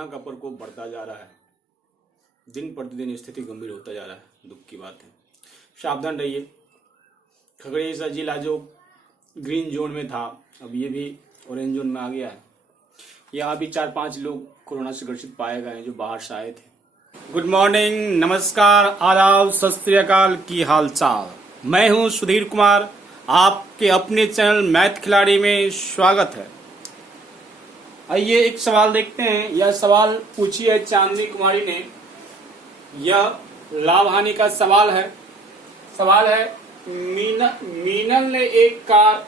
Corona का प्रकोप बढ़ता जा रहा है। दिन प्रतिदिन स्थिति गंभीर होता जा रहा है। दुख की बात है। सावधान रहिए। खगड़िया जिला जो ग्रीन जोन में था अब ये भी ऑरेंज जोन में आ गया है। यहाँ भी 4-5 लोग कोरोना से ग्रसित पाए गए हैं जो बाहर से आए थे। गुड मॉर्निंग, नमस्कार, आदाब, सत श्री अकाल, की हाल चाल। मैं हूँ सुधीर कुमार, आपके अपने चैनल मैथ खिलाड़ी में स्वागत है। आइए एक सवाल देखते हैं। यह सवाल पूछी है चांदनी कुमारी ने। यह लाभ हानि का सवाल है। सवाल है मीनल ने एक कार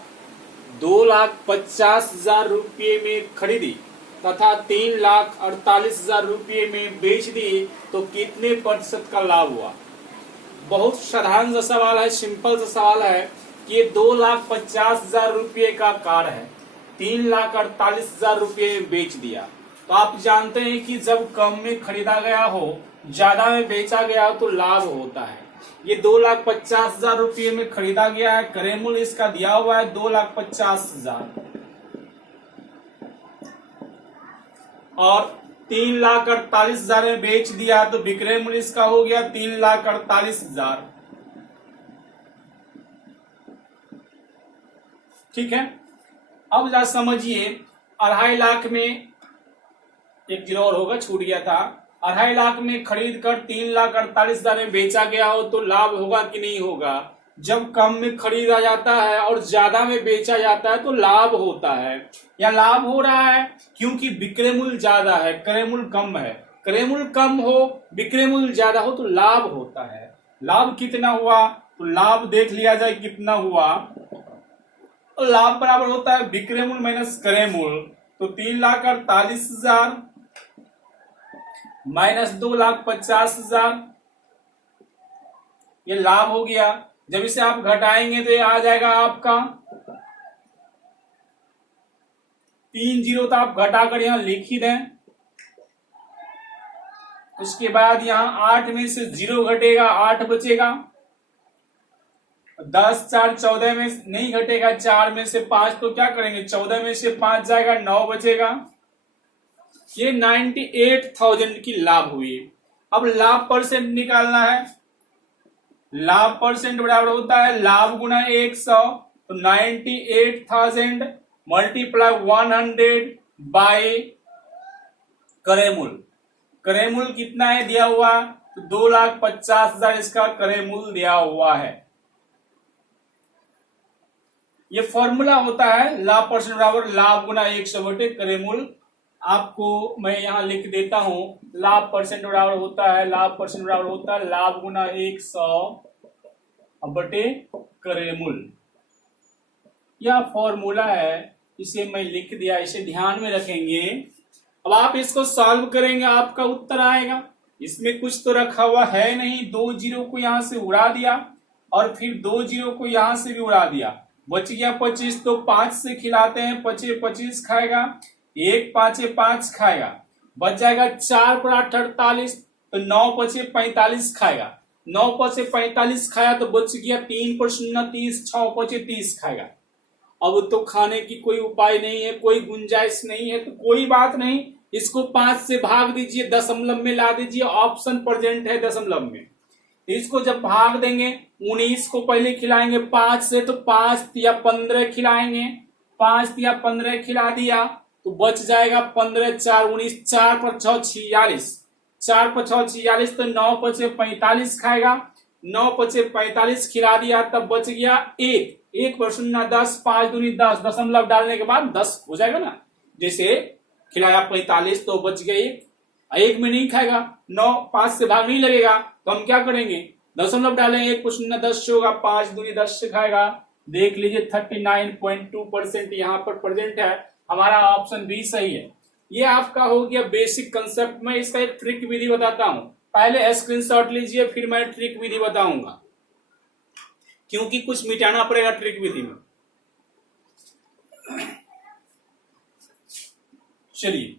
2,50,000 रुपये में खरीदी तथा 3,48,000 रुपये में बेच दी तो कितने प्रतिशत का लाभ हुआ। बहुत साधारण सा सवाल है, सिंपल सा सवाल है कि ये 2,50,000 रुपये का कार है, 3,48,000 रुपये में बेच दिया। तो आप जानते हैं कि जब कम में खरीदा गया हो, ज्यादा में बेचा गया हो तो लाभ होता है। ये 2,50,000 रुपये में खरीदा गया है। क्रय मूल्य इसका दिया हुआ है 2,50,000 और 3,48,000 में बेच दिया तो विक्रय मूल्य इसका हो गया 3,48,000। ठीक है। अब जरा समझिए, 2.5 लाख में एक जीरो और होगा, छूट गया था। 2.5 लाख में खरीद कर 3,48,000 में बेचा गया हो तो लाभ होगा कि नहीं होगा। जब कम में खरीदा जाता है और ज्यादा में बेचा जाता है तो लाभ होता है। या लाभ हो रहा है क्योंकि विक्रय मूल्य ज्यादा है, क्रय मूल्य कम है। क्रय मूल्य कम हो, विक्रय मूल्य ज्यादा हो तो लाभ होता है। लाभ कितना हुआ तो लाभ देख लिया जाए कितना हुआ। लाभ बराबर होता है विक्रय मूल्य माइनस क्रय मूल्य। तो 3,48,000 माइनस 2,50,000 ये लाभ हो गया। जब इसे आप घटाएंगे तो ये आ जाएगा आपका 3 जीरो, तो आप घटाकर यहां लिख ही दें। उसके बाद यहां 8 में से 0 घटेगा, 8 बचेगा। 10 4 14 में नहीं घटेगा, 4 में से 5 तो क्या करेंगे, 14 में से 5 जाएगा, 9 बचेगा। ये 98,000 की लाभ हुई। अब लाभ परसेंट निकालना है। लाभ परसेंट बराबर होता है लाभ गुना 100। तो 98,000 मल्टीप्लाई 100 बाय क्रय मूल्य। क्रय मूल्य कितना है दिया हुआ, तो 2,50,000 इसका क्रय मूल्य दिया हुआ है। ये फॉर्मूला होता है लाभ परसेंट बराबर लाभ गुना 100 बटे क्रय मूल्य। आपको मैं यहां लिख देता हूं, लाभ परसेंट बराबर होता है लाभ गुना 100 बटे क्रय मूल्य। यह फॉर्मूला है, इसे मैं लिख दिया, इसे ध्यान में रखेंगे। अब आप इसको सॉल्व करेंगे, आपका उत्तर आएगा। इसमें कुछ तो रखा हुआ है नहीं। 2 जीरो को यहां से उड़ा दिया और फिर 2 जीरो को यहां से भी उड़ा दिया, बच गया 25। तो 5 से खिलाते हैं, 25 25 खाएगा, 1 5 5 खाएगा, बच जाएगा 4 पर 8 48। तो 9 5 45 खाएगा, 9 5 45 खाया तो बच गया 3 पर 0 30, 6 5 30 खाएगा। अब तो खाने की कोई उपाय नहीं है, कोई गुंजाइश नहीं है, तो कोई बात नहीं, इसको 5 से भाग दीजिए, दशमलव में ला दीजिए। ऑप्शन प्रेजेंट है दशमलव में। इसको जब भाग देंगे, 19 को पहले खिलाएंगे 5 से, तो 5 या 15 खिलाएंगे, 5 या 15 खिला दिया तो बच जाएगा 15 4 19, 4 पर 6 46, 4 पर 6 46। तो 9 5 45 खाएगा, 9 5 45 खिला दिया तब बच गया 1 1 पर 0 10, 5 दूनी 10, दशमलव डालने के बाद 10 हो जाएगा ना। जैसे खिलाया 45 तो बच गया 1। 1 में नहीं खाएगा, 9 5 से भाग नहीं लगेगा, तो हम क्या करेंगे, दशमलव डालेंगे, 1 पर 0 10 होगा, 5 दूनी 10 से खाएगा। देख लीजिए 39.2% यहाँ पर प्रेजेंट है। हमारा ऑप्शन बी सही है। ये आपका हो गया बेसिक कंसेप्ट। मैं इसका एक ट्रिक विधि बताता हूं, पहले स्क्रीनशॉट लीजिए, फिर मैं ट्रिक विधि बताऊंगा, क्योंकि कुछ मिटाना पड़ेगा ट्रिक विधि में। चलिए,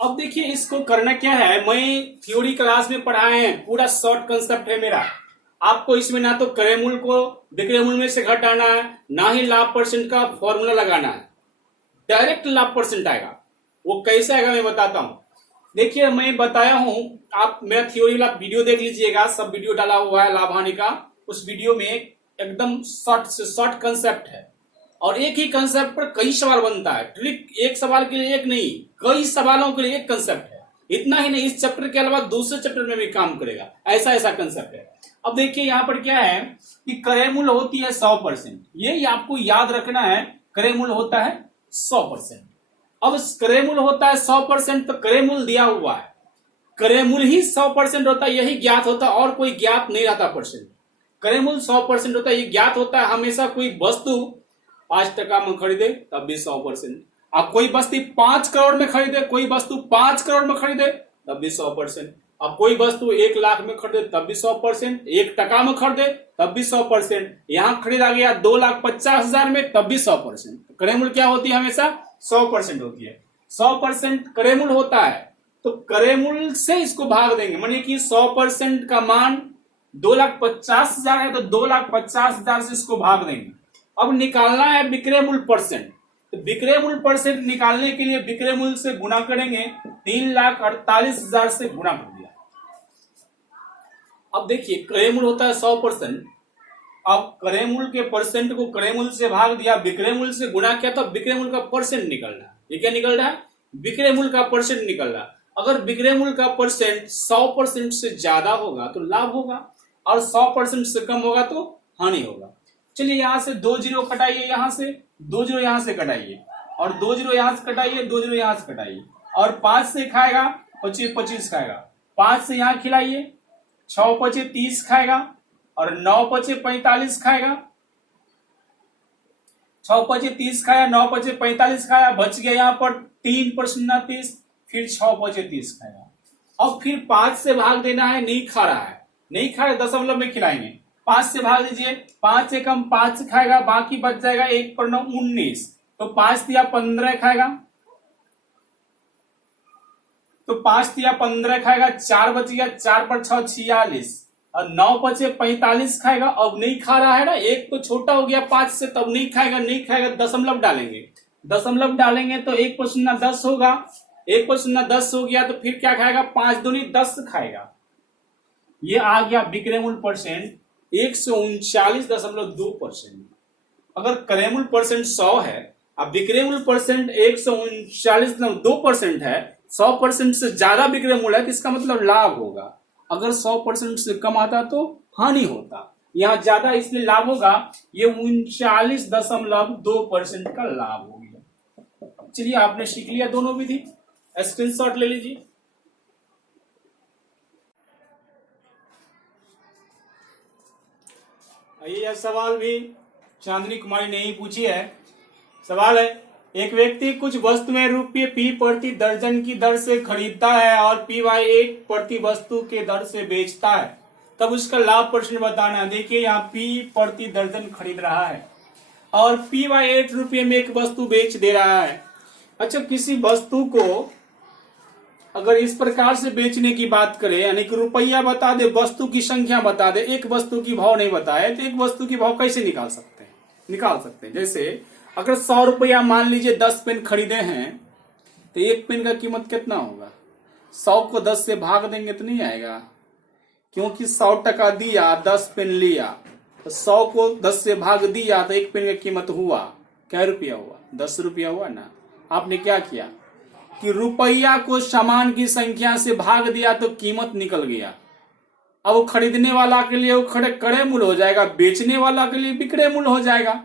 अब देखिए इसको करना क्या है। मैं थ्योरी क्लास में पढ़ाए हैं, पूरा शॉर्ट कंसेप्ट है मेरा। आपको इसमें ना तो क्रय मूल्य को विक्रय मूल्य में से घटाना है, ना ही लाभ परसेंट का फॉर्मूला लगाना है, डायरेक्ट लाभ परसेंट आएगा। वो कैसे आएगा मैं बताता हूं। देखिए मैं बताया हूं, आप मेरा थ्योरी वाला वीडियो देख लीजिएगा, सब वीडियो डाला हुआ है लाभ हानि का। उस वीडियो में एकदम शॉर्ट से शॉर्ट कंसेप्ट है और एक ही कंसेप्ट पर कई सवाल बनता है। ट्रिक एक सवाल के लिए एक नहीं, कई सवालों के लिए एक कंसेप्ट है। इतना ही नहीं, इस चैप्टर के अलावा दूसरे चैप्टर में भी काम करेगा, ऐसा ऐसा कंसेप्ट है। अब देखिए यहाँ पर क्या है कि क्रय मूल्य होती है 100%, ये आपको याद रखना है। क्रय मूल्य होता है 100%। अब क्रय मूल्य होता है 100%, तो क्रय मूल्य दिया हुआ है, क्रय मूल्य ही 100% होता है, यही ज्ञात होता है और कोई ज्ञात नहीं रहता परसेंट। क्रय मूल्य 100% होता है, ये ज्ञात होता है। हमेशा कोई वस्तु 5 टका में खरीदे तब भी 100%, अब कोई वस्तु 5 करोड़ में खरीदे, कोई वस्तु 5 करोड़ में खरीदे तब भी 100%, अब कोई वस्तु 1 लाख में खरीदे तब भी 100%, 1 टका में खरीदे तब भी 100%, यहां खरीदा गया 2,50,000 में तब भी 100%। क्रय मूल्य क्या होती है? हमेशा 100% होती है। 100% क्रय मूल्य होता है, तो क्रय मूल्य से इसको भाग देंगे, मानिए कि 100% का मान 2,50,000 है तो 2,50,000 से इसको भाग देंगे। अब निकालना है विक्रय मूल्य परसेंट, तो विक्रय मूल्य परसेंट निकालने के लिए विक्रय मूल्य से गुणा करेंगे, 3,48,000 से गुणा कर दिया। अब देखिए क्रय मूल्य होता है 100%, अब क्रय मूल्य के परसेंट को क्रय मूल्य से भाग दिया, विक्रय मूल्य से गुणा किया, तो विक्रय मूल्य का परसेंट निकल रहा है। ये क्या निकल रहा है? विक्रय मूल्य का परसेंट निकल रहा है। अगर विक्रय मूल्य का परसेंट 100% से ज्यादा होगा तो लाभ होगा और 100% से कम होगा तो हानि होगा। चलिए यहां से 2 जीरो कटाइए, यहां से 2 जीरो यहां से कटाइए और 2 जीरो यहां से कटाइए, 2 जीरो यहां से कटाइए और 5 से खाएगा 25 खाएगा, 5 से यहां खिलाइए, 6 पचे 30 खाएगा और 9 पचे 45 खाएगा, 6 पचे 30 खाया, 9 पचे 45 खाया, बच गया यहाँ पर 3 पर 30, फिर 6 पचे 30 खाएगा। अब फिर 5 से भाग देना है, नहीं खा रहा है, नहीं खा रहे, दशमलव में खिलाएंगे, 5 से भाग दीजिए, 5 से कम 5 खाएगा, बाकी बच जाएगा 1 पर 9 19, तो 5 दिया 15 खाएगा, तो 5 दिया 15 खाएगा, 4 बच गया, 4 पर 6 46 और 9 बचे 45 खाएगा। अब नहीं खा रहा है ना, एक तो छोटा हो गया 5 से, तब नहीं खाएगा, नहीं खाएगा, दशमलव डालेंगे, दशमलव डालेंगे तो 1 पर 0 10 होगा, 1 पर 0 10 हो गया, तो फिर क्या खाएगा? 5 दूनी 10 खाएगा। ये आ गया विक्रय मूल्य परसेंट 139.2%। अगर क्रय मूल्य परसेंट 100 है, अब विक्रय मूल्य परसेंट 139.2% है, 100% से ज्यादा विक्रय मूल्य है, तो इसका मतलब लाभ होगा। अगर 100% से कम आता तो हानि होता, यहाँ ज्यादा इसलिए लाभ होगा, ये 39.2% का लाभ हो गया। चलिए आपने सीख लिया दोनों विधि, स्क्रीनशॉट ले लीजिए। यह सवाल भी चांदनी कुमारी ने ही पूछी है। सवाल है, एक व्यक्ति कुछ वस्तुएं रुपये P प्रति दर्जन की दर से खरीदता है और P/8 प्रति वस्तु के दर से बेचता है, तब उसका लाभ परसेंट बताना है। देखिए यहाँ P प्रति दर्जन खरीद रहा है और P/8 रुपये में एक वस्तु बेच दे रहा है। अच्छा, किसी वस्तु को अगर इस प्रकार से बेचने की बात करें, यानी कि रुपया बता दे, वस्तु की संख्या बता दे, एक वस्तु की भाव नहीं बताए, तो एक वस्तु की भाव कैसे निकाल सकते हैं? जैसे अगर 100 रुपया मान लीजिए 10 पेन खरीदे हैं, तो एक पेन का कीमत कितना होगा? 100 को 10 से भाग देंगे तो नहीं आएगा, क्योंकि 100 टका दिया, 10 पेन लिया, तो 100 को 10 से भाग दिया तो एक पेन का कीमत हुआ क्या रुपया हुआ? 10 रुपया हुआ ना। आपने क्या किया कि रुपया को सामान की संख्या से भाग दिया तो कीमत निकल गया। अब खरीदने वाला के लिए वो क्रय मूल्य हो जाएगा, बेचने वाला के लिए विक्रय मूल्य हो जाएगा।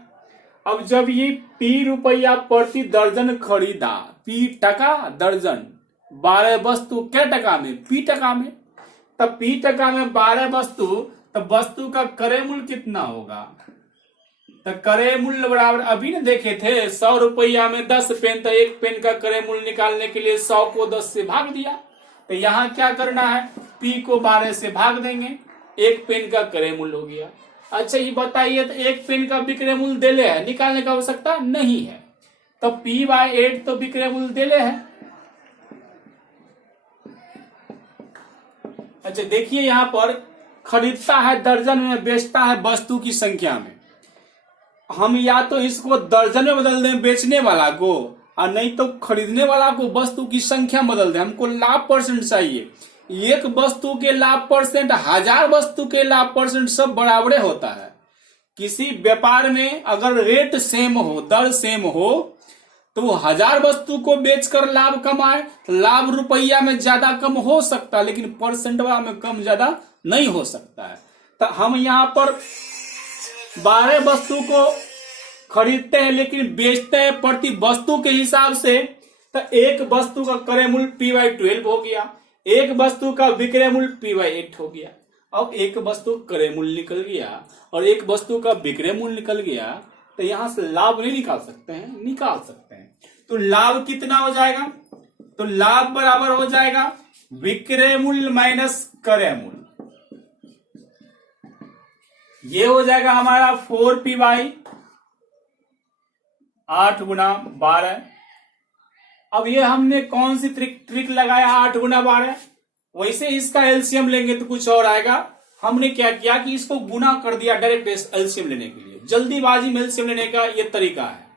अब जब ये P रुपया प्रति दर्जन खरीदा, P टका दर्जन, 12 वस्तु क्या टका में? P टका में, तब P टका में 12 वस्तु, तब वस्तु का क्रय मूल्य कितना होगा? तो क्रय मूल्य बराबर अभी न देखे थे, 100 रुपया में 10 पेन, तो एक पेन का क्रय मूल्य निकालने के लिए 100 को 10 से भाग दिया। तो यहाँ क्या करना है? P को 12 से भाग देंगे, एक पेन का क्रय मूल्य हो गया। अच्छा ये बताइए, तो एक पेन का विक्रय मूल्य देले है, निकालने की आवश्यकता नहीं है, तो P/8 तो विक्रय मूल्य देले है। अच्छा देखिए यहाँ पर खरीदता है दर्जन में, बेचता है वस्तु की संख्या में। हम या तो इसको दर्जन में बदल दें बेचने वाला को, और नहीं तो खरीदने वाला को वस्तु की संख्या बदल दें। हमको लाभ परसेंट चाहिए। एक वस्तु के लाभ परसेंट, 1000 वस्तु के लाभ परसेंट सब बराबरे होता है। किसी व्यापार में अगर रेट सेम हो, दर सेम हो, तो वो 1000 वस्तु को बेचकर लाभ कमाए, लाभ रुपया में ज्यादा कम हो सकता है, लेकिन परसेंटवा में कम ज्यादा नहीं हो सकता है। तो हम यहाँ पर 12 वस्तु को खरीदते हैं लेकिन बेचते हैं प्रति वस्तु के हिसाब से, तो एक वस्तु का क्रय मूल्य P/12 हो गया, एक वस्तु का विक्रय मूल्य P/8 हो गया। अब एक वस्तु क्रय मूल्य निकल गया और एक वस्तु का विक्रय मूल्य निकल गया, तो यहां से लाभ नहीं निकाल सकते हैं? निकाल सकते हैं। तो लाभ कितना हो जाएगा? तो लाभ बराबर हो जाएगा विक्रय मूल्य माइनस क्रय मूल्य। ये हो जाएगा हमारा 4P/8 गुना 12। अब ये हमने कौन सी ट्रिक लगाया? 8 गुना 12। वैसे इसका एलसीएम लेंगे तो कुछ और आएगा। हमने क्या किया कि इसको गुना कर दिया डायरेक्ट एलसीएम लेने के लिए। जल्दीबाजी में एलसीएम लेने का ये तरीका है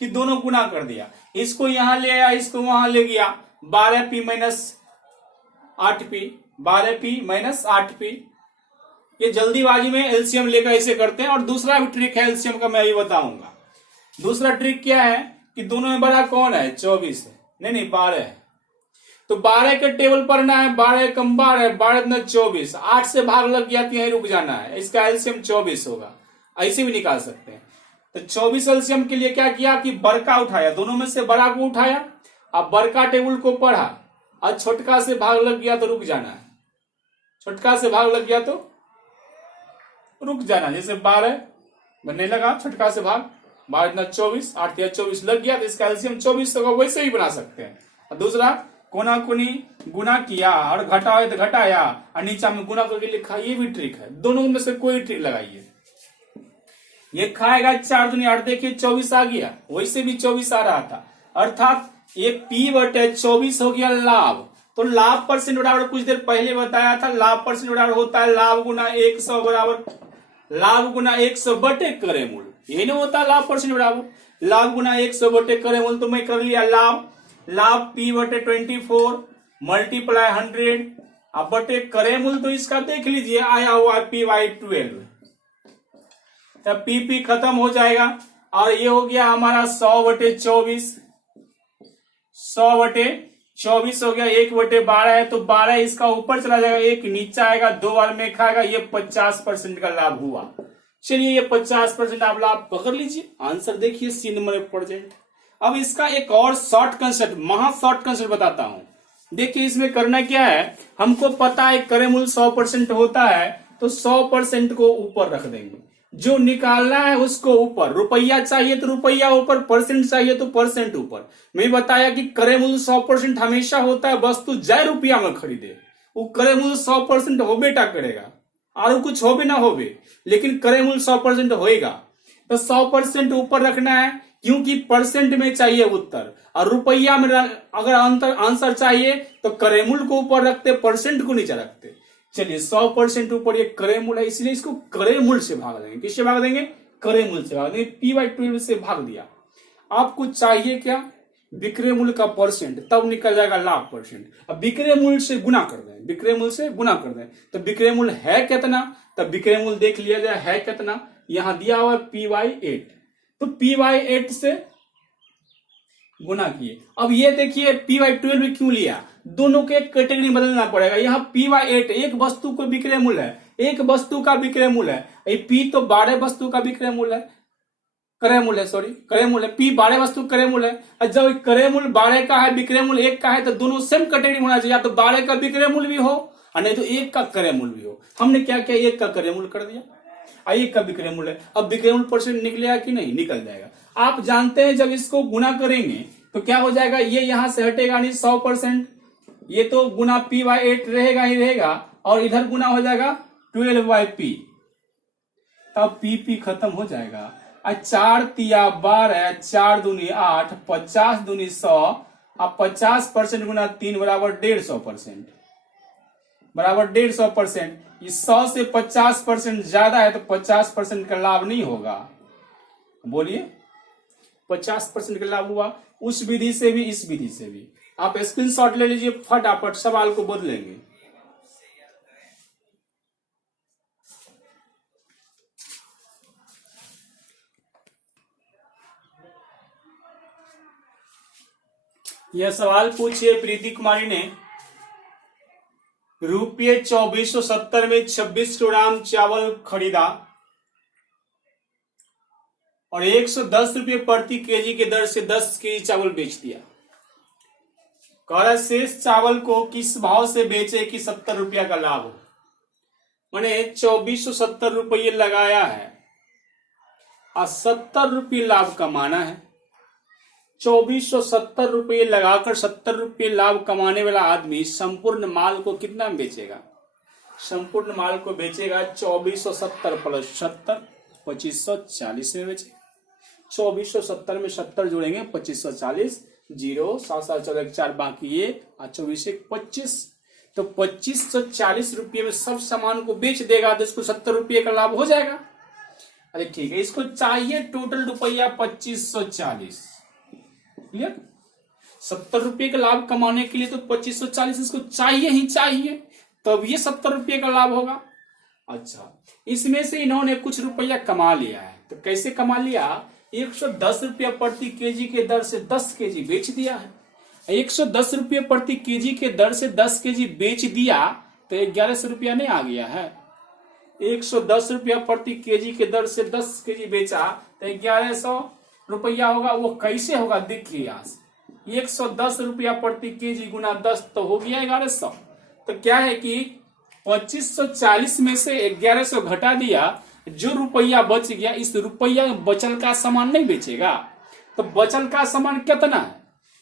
कि दोनों गुना कर दिया, इसको यहां ले आया, इसको वहां ले गया। 12P minus 8P, 12P minus 8P। ये जल्दीबाजी में एलसीएम लेकर ऐसे करते हैं। और दूसरा भी ट्रिक है एलसीएम का, मैं ये बताऊंगा। दूसरा ट्रिक क्या है कि दोनों में बड़ा कौन है? 24 है। नहीं 12 है। तो 12 के टेबल पर ना है, 12 कम 12, 12 24, 8 से भाग लग गया तो यहीं रुक जाना है। इसका एलसीएम 24 होगा। ऐसे भी निकाल सकते हैं। तो 24 एलसीएम के लिए क्या किया कि बड़का उठाया, दोनों में से बड़ा को उठाया, अब बड़का टेबल को पढ़ा, और छोटका से भाग लग गया तो रुक जाना है। छोटका से भाग लग गया तो रुक जाना। जैसे 12 बनने लगा, छोटका से भाग, 12 24, 8 या 24 लग गया, तो इसका एलसीएम 24 होगा। वैसे भी बना सकते हैं। और दूसरा कोना कोनी गुना किया और घटाया तो घटाया, और नीचा में गुना करके लिखा, ये भी ट्रिक है। दोनों में से कोई ट्रिक लगाइए। ये खाएगा 4 दूनी 8, देखिए 24 आ गया, वैसे भी 24 आ रहा था। अर्थात ये P/24 हो गया लाभ। तो लाभ परसेंट बराबर कुछ देर पहले बताया था, लाभ परसेंट बराबर होता है लाभ गुना 100 बराबर लाभ गुना 100 बटे क्रय मूल्य। यही नहीं होता लाभ परसेंट बराबर लाभ गुना 100 बटे क्रय मूल्य। तो मैं कर लिया लाभ P/24 मल्टीप्लाई 100 अब बटे क्रय मूल्य। तो इसका देख लीजिए आया हुआ P/12। तब P खत्म हो जाएगा और ये हो गया हमारा 100/24। 100/24 हो गया, 1/12 है तो 12 इसका ऊपर चला जाएगा, 1 नीचे आएगा, 2 बार में खाएगा। ये 50% का लाभ हुआ। चलिए ये 50% आप लाभ पकड़ लीजिए। आंसर देखिए सी नंबर में प्रेजेंट। अब इसका एक और शॉर्ट कंसेप्ट, महा शॉर्ट कंसेप्ट बताता हूं। देखिए इसमें करना क्या है, हमको पता है क्रय मूल्य 100% होता है, तो 100% को ऊपर रख देंगे। जो निकालना है उसको ऊपर, रुपया चाहिए तो रुपया ऊपर, परसेंट चाहिए तो परसेंट ऊपर। मैं बताया कि क्रय मूल्य 100% हमेशा होता है, वस्तु जय रुपया में खरीदे, वो क्रय मूल्य 100% हो बेटा करेगा, और कुछ हो भी ना हो भी, लेकिन क्रय मूल्य 100% होएगा। तो 100% ऊपर रखना है, क्योंकि परसेंट में चाहिए उत्तर, और रुपया में अगर आंसर चाहिए तो क्रय मूल्य को ऊपर रखते, परसेंट को नीचे रखते। चलिए 100% ऊपर ये क्रय मूल्य है, इसलिए इसको क्रय मूल्य से भाग देंगे। किससे भाग देंगे? क्रय मूल्य से भाग देंगे। P/12 से भाग दिया। आपको चाहिए क्या? विक्रय मूल्य का परसेंट, तब निकल जाएगा लाभ परसेंट। अब विक्रय मूल्य से गुना कर दें, विक्रय मूल्य से गुना कर दें, तो विक्रय मूल्य है कितना? तब विक्रय मूल्य देख लिया जाए है कितना, यहां दिया हुआ P/8, तो P/8 से गुना किए। अब ये देखिए P/12 में क्यों लिया, दोनों के कैटेगरी बदलना पड़ेगा। यहाँ P/8 एक वस्तु को विक्रय मूल्य है, एक वस्तु का विक्रय मूल्य है। P तो 12 वस्तु का विक्रय मूल्य है, क्रय मूल्य P 12 वस्तु क्रय मूल्य है। और जब क्रय मूल्य 12 का है, विक्रय मूल्य 1 का है, तो दोनों सेम कैटेगरी होना चाहिए। या तो 12 का विक्रय मूल्य भी हो और नहीं तो 1 का क्रय मूल्य भी हो। हमने क्या किया, 1 का क्रय मूल्य कर दिया, 1 का विक्रय मूल्य है। अब विक्रय मूल्य परसेंट निकलेगा कि नहीं? निकल जाएगा। आप जानते हैं जब इसको गुना करेंगे तो क्या हो जाएगा, ये यहां से हटेगा नहीं 100%, ये तो गुना P/8 रहेगा ही रहेगा, और इधर गुना हो जाएगा 12/P, तब P खत्म हो जाएगा। 4 तिया 12, 4 दूनी 8, 50 दूनी 100, अब 50% गुना 3 बराबर 150%। बराबर 150%। इस 100 से 50% ज्यादा है तो 50% का लाभ नहीं होगा। बोलिए 50% का लाभ हुआ उस विधि से भी इस विधि से भी। आप स्क्रीनशॉट ले लीजिए, फटाफट सवाल को बदलेंगे। यह सवाल पूछिए प्रीति कुमारी ने, रुपये 2470 में 26 किलोग्राम चावल खरीदा और 110 रुपये प्रति केजी के दर से 10 केजी चावल बेच दिया। कह रहा शेष चावल को किस भाव से बेचे कि 70 रुपया का लाभ हो। मैंने 2470 रुपये लगाया है और 70 रुपये लाभ कमाना है। 2470 रुपये लगाकर 70 रुपये लाभ कमाने वाला आदमी संपूर्ण माल को कितना में बेचेगा? संपूर्ण माल को बेचेगा 2470 प्लस 70, 2540 में बेचेगा। 2470 में 70 जोड़ेंगे 2540, 0 7 7 14 4 बाकी ये 24 1 25, तो 2540 रुपये में सब सामान को बेच देगा तो इसको 70 रुपये का लाभ हो जाएगा। अरे ठीक है, इसको चाहिए टोटल रुपया 2540। क्लियर? 70 रुपये का लाभ कमाने के लिए तो 2540 इसको चाहिए ही चाहिए, तब ये 70 रुपये का लाभ होगा। अच्छा, इसमें से इन्होंने कुछ रुपया कमा लिया है, तो कैसे कमा लिया? 110 रुपया प्रति केजी के दर से 10 केजी बेच दिया है। 110 रुपये प्रति केजी के दर से 10 केजी बेच दिया तो 1100 रुपया नहीं आ गया है? 110 रुपया प्रति केजी के दर से 10 केजी बेचा तो 1100 रुपया होगा। वो कैसे होगा देखिए, यहाँ से 110 रुपया प्रति केजी गुना 10 तो हो गया 1100। तो क्या है कि 2540 में से 1100 घटा दिया, जो रुपया बच गया इस रुपया बचल का सामान नहीं बेचेगा। तो बचल का सामान कितना है?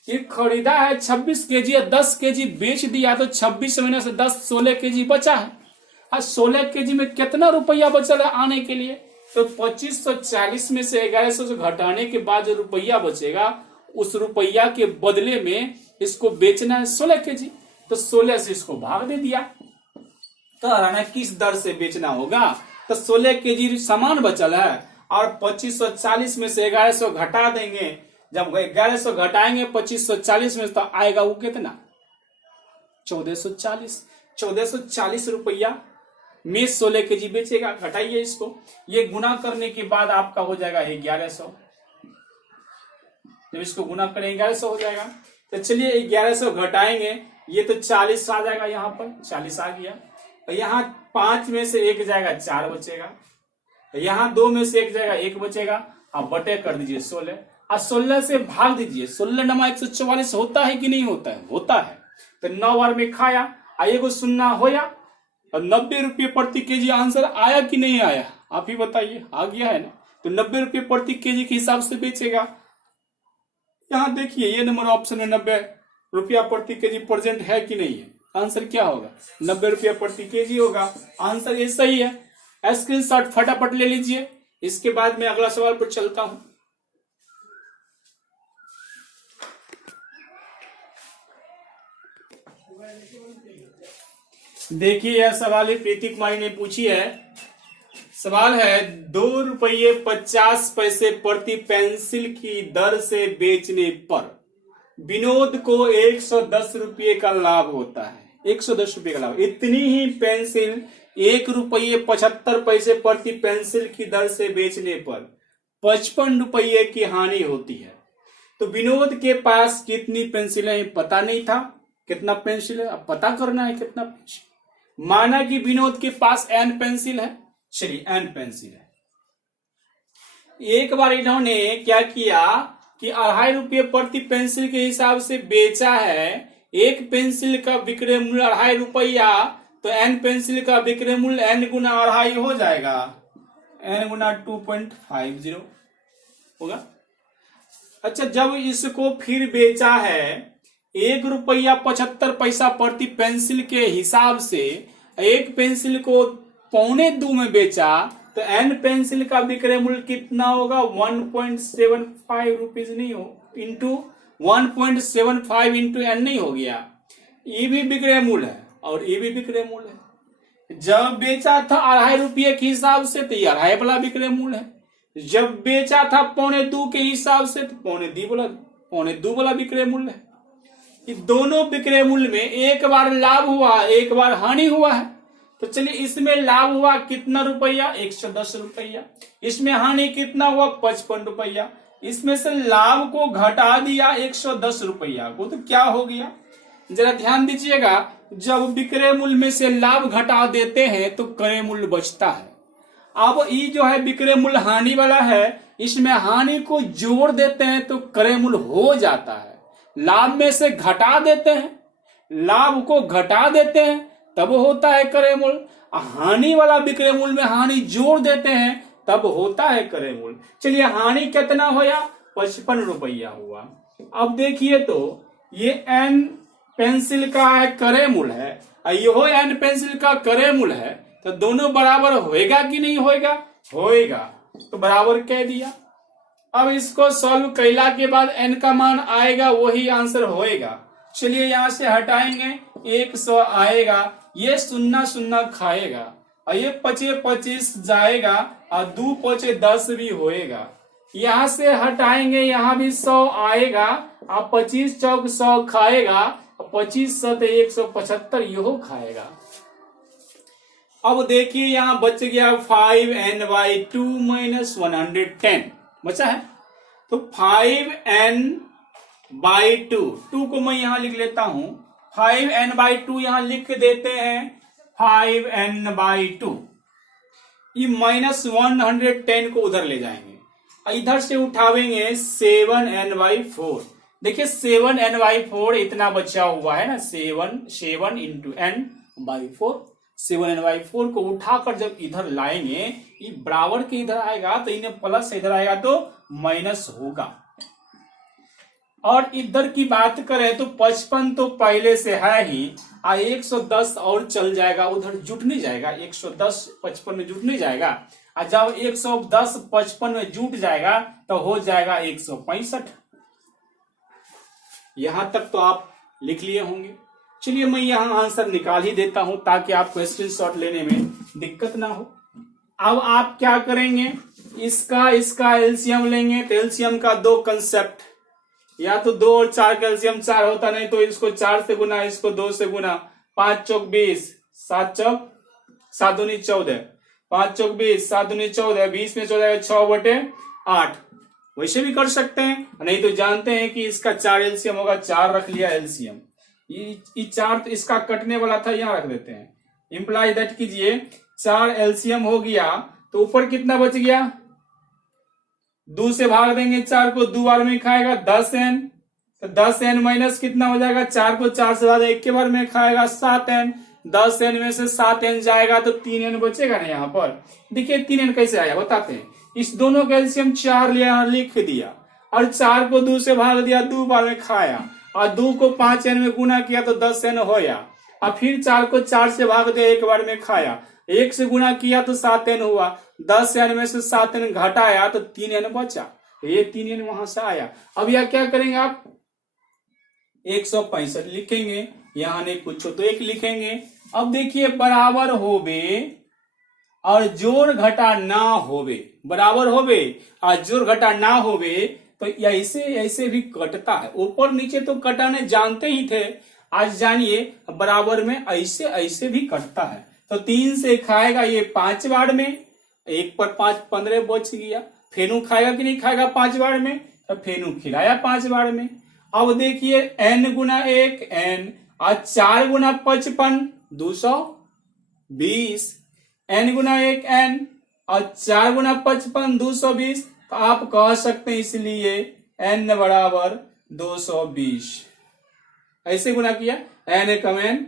ये खरीदा है 26 केजी या 10 केजी बेच दिया तो 26 महीने से 10 16 केजी बचा है। और 16 केजी में कितना रुपया बचल है आने के लिए? तो 2540 में से 1100 से घटाने के बाद जो रुपया बचेगा उस रुपया के बदले में इसको बेचना है 16 केजी, तो 16 से इसको भाग दे दिया। तो हराना किस दर से बेचना होगा? तो 16 केजी सामान बचल है और 2540 में से 1100 घटा देंगे। जब 1100 घटाएंगे 2540 में तो आएगा वो कितना? 1440। 1440 रुपया में 16 केजी बेचेगा। घटाइए इसको, ये गुना करने के बाद आपका हो जाएगा 1100। जब इसको गुना करेंगे 1100 हो जाएगा। तो चलिए 1100 घटाएंगे, ये तो 40 आ जाएगा, यहाँ पर 40 आ गया। तो यहाँ 5 में से 1 जाएगा 4 बचेगा, यहाँ 2 में से 1 जाएगा 1 बचेगा। आप बटे कर दीजिए 16 और 16 से भाग दीजिए। 16 नमा 144 होता है कि नहीं होता है? होता है। तो 9 बार में खाया और एगो सुन्ना होया और 90 रुपये प्रति केजी आंसर आया कि नहीं आया? आप ही बताइए। आ गया है ना? तो 90 रुपये प्रति केजी के हिसाब से बेचेगा। यहाँ देखिए ये नंबर ऑप्शन में 90 रुपया प्रति केजी प्रेजेंट है कि नहीं है? आंसर क्या होगा? 90 रुपया प्रति केजी होगा। आंसर ये सही है। स्क्रीनशॉट फटाफट ले लीजिए। इसके बाद मैं अगला सवाल पर चलता हूं। देखिए यह सवाल है प्रीति कुमारी ने पूछी है। सवाल है 2 रुपये 50 पैसे प्रति पेंसिल की दर से बेचने पर विनोद को 110 रुपये का लाभ होता है। 110 रुपये का लाभ। इतनी ही पेंसिल 1 रुपये 75 पैसे प्रति पेंसिल की दर से बेचने पर 55 रुपये की हानि होती है। तो विनोद के पास कितनी पेंसिलें पता नहीं था। कितना पेंसिल है अब पता करना है कितना पेंसिल। माना कि विनोद के पास n पेंसिल है। चलिए n पेंसिल है। एक बार इन्होंने क्या किया कि 2.5 रुपये प्रति पेंसिल के हिसाब से बेचा है। एक पेंसिल का विक्रय मूल्य 2.5 रुपया, तो n पेंसिल का विक्रय मूल्य n गुना 2.5 हो जाएगा। n गुना 2.50 होगा। अच्छा, जब इसको फिर बेचा है 1 रुपया 75 पैसा प्रति पेंसिल के हिसाब से, एक पेंसिल को 1.25 में बेचा तो n पेंसिल का विक्रय मूल्य कितना होगा? 1.75 रुपीज नहीं हो इंटू 1.75 इंटू n नहीं हो गया। ये भी विक्रय मूल्य है और ये भी विक्रय मूल्य है। जब बेचा था 2.5 रुपये के हिसाब से तो ये 2.5 वाला विक्रय मूल्य है। जब बेचा था 1.25 के हिसाब से तो 1.25 वाला विक्रय मूल्य है। ये दोनों विक्रय मूल्य में एक बार लाभ हुआ, एक बार हानि हुआ है। तो चलिए, इसमें लाभ हुआ कितना रुपया? 110 रुपया। इसमें हानि कितना हुआ? 55 रुपया। इसमें से लाभ को घटा दिया 110 रुपया को, तो क्या हो गया? जरा ध्यान दीजिएगा, जब विक्रय मूल्य में से लाभ घटा देते हैं तो क्रय मूल्य बचता है। अब ये जो है विक्रय मूल्य हानि वाला है, इसमें हानि को जोड़ देते हैं तो क्रय मूल्य हो जाता है। लाभ में से घटा देते हैं, लाभ को घटा देते हैं तब होता है क्रय मूल्य। हानि वाला विक्रय मूल्य में हानि जोड़ देते हैं तब होता है क्रय मूल्य। चलिए, हानि कितना हुआ? 55 रुपया हुआ। अब देखिए, तो ये एन पेंसिल का है क्रय मूल्य है, यो एन पेंसिल का क्रय मूल्य है, तो दोनों बराबर होएगा कि नहीं होएगा? होएगा, तो बराबर कह दिया। अब इसको सॉल्व कैला के बाद एन का मान आएगा, वही आंसर होएगा। चलिए, यहां से हटाएंगे, 100 आएगा, ये 0 0 खाएगा, और ये 25 25 जाएगा, और 2 5 10 भी होएगा। यहां से हटाएंगे, यहां भी 100 आएगा, और 25 चौक 100 खाएगा, और 25 7 175 यो खाएगा। अब देखिए, यहां बच गया 5n/2 - 110 बचा है। तो 5n/2, 2 को मैं यहां लिख लेता हूं, 5n/2 यहां लिख देते हैं। 5n/2 ये -110 को उधर ले जाएंगे, इधर से उठावेंगे 7n/4। देखिए, 7n/4 इतना बचा हुआ है ना, 7 × n/4। 7n/4 को उठाकर जब इधर लाएंगे, ये बराबर के इधर आएगा तो इन्हें प्लस, इधर आएगा तो माइनस होगा। और इधर की बात करें तो 55 तो पहले से है ही, 110 और चल जाएगा, उधर जुट नहीं जाएगा। 110 55 में जुट नहीं जाएगा, और जब 110 55 में जुट जाएगा तो हो जाएगा 165। यहां तक तो आप लिख लिए होंगे। चलिए, मैं यहां आंसर निकाल ही देता हूं ताकि आपको स्क्रीनशॉट लेने में दिक्कत ना हो। अब आप क्या करेंगे, इसका एलसीएम लेंगे। तो एलसीएम का 2 कंसेप्ट, या तो 2 और 4 का एलसीएम 4 होता, नहीं तो इसको 4 से गुना, इसको 2 से गुना। 5 चौक 20, 7 चौक 7 दूनी 14, 5 चौक 20, 7 दूनी 14, 20 में 14 6/8। वैसे भी कर सकते हैं, नहीं तो जानते हैं कि इसका 4 एलसीएम होगा, 4 रख लिया एलसीएम। ये 4 तो इसका कटने वाला था, यहां रख देते हैं। इंप्लाई दैट कीजिए, 4 एलसीएम हो गया, तो ऊपर कितना बच गया? 2 से भाग देंगे, 4 को 2 बार में खाएगा 10n, तो 10n माइनस कितना हो जाएगा? 4 को 4 से भाग एक के बार में खाएगा 7n। 10n में से 7n जाएगा तो 3n बचेगा ना। यहाँ पर देखिए 3n कैसे आया बताते हैं। इस दोनों का एलसीएम 4 लिया, लिख दिया, और 4 को 2 से भाग दिया, 2 बार में खाया, और 2 को 5n में गुना किया तो 10n होया, और फिर 4 को 4 से भाग दिया, एक बार में खाया, 1 से गुना किया तो 7n हुआ, 10n में से 7n घटाया तो 3n बचा, ये 3n वहां से आया। अब यह क्या करेंगे आप? 165 लिखेंगे, यहां नहीं कुछ तो 1 लिखेंगे। अब देखिए, बराबर होवे और जोड़ घटा ना होवे, बराबर होवे और जोड़ घटा ना होवे, तो ऐसे ऐसे भी कटता है। ऊपर नीचे तो कटाने जानते ही थे, आज जानिए बराबर में ऐसे ऐसे भी कटता है। तो 3 से खाएगा ये 5 बार में, 1 पर 5 15 बच गया। फेनू खाएगा कि नहीं खाएगा 5 बार में? तो फेनू खिलाया 5 बार में। अब देखिए, n गुना 1 n, और 4 गुना 55 220, n गुना 1 n, और 4 गुना 55 220। तो आप कह सकते हैं इसलिए n बराबर 220। ऐसे गुना किया, n कम n,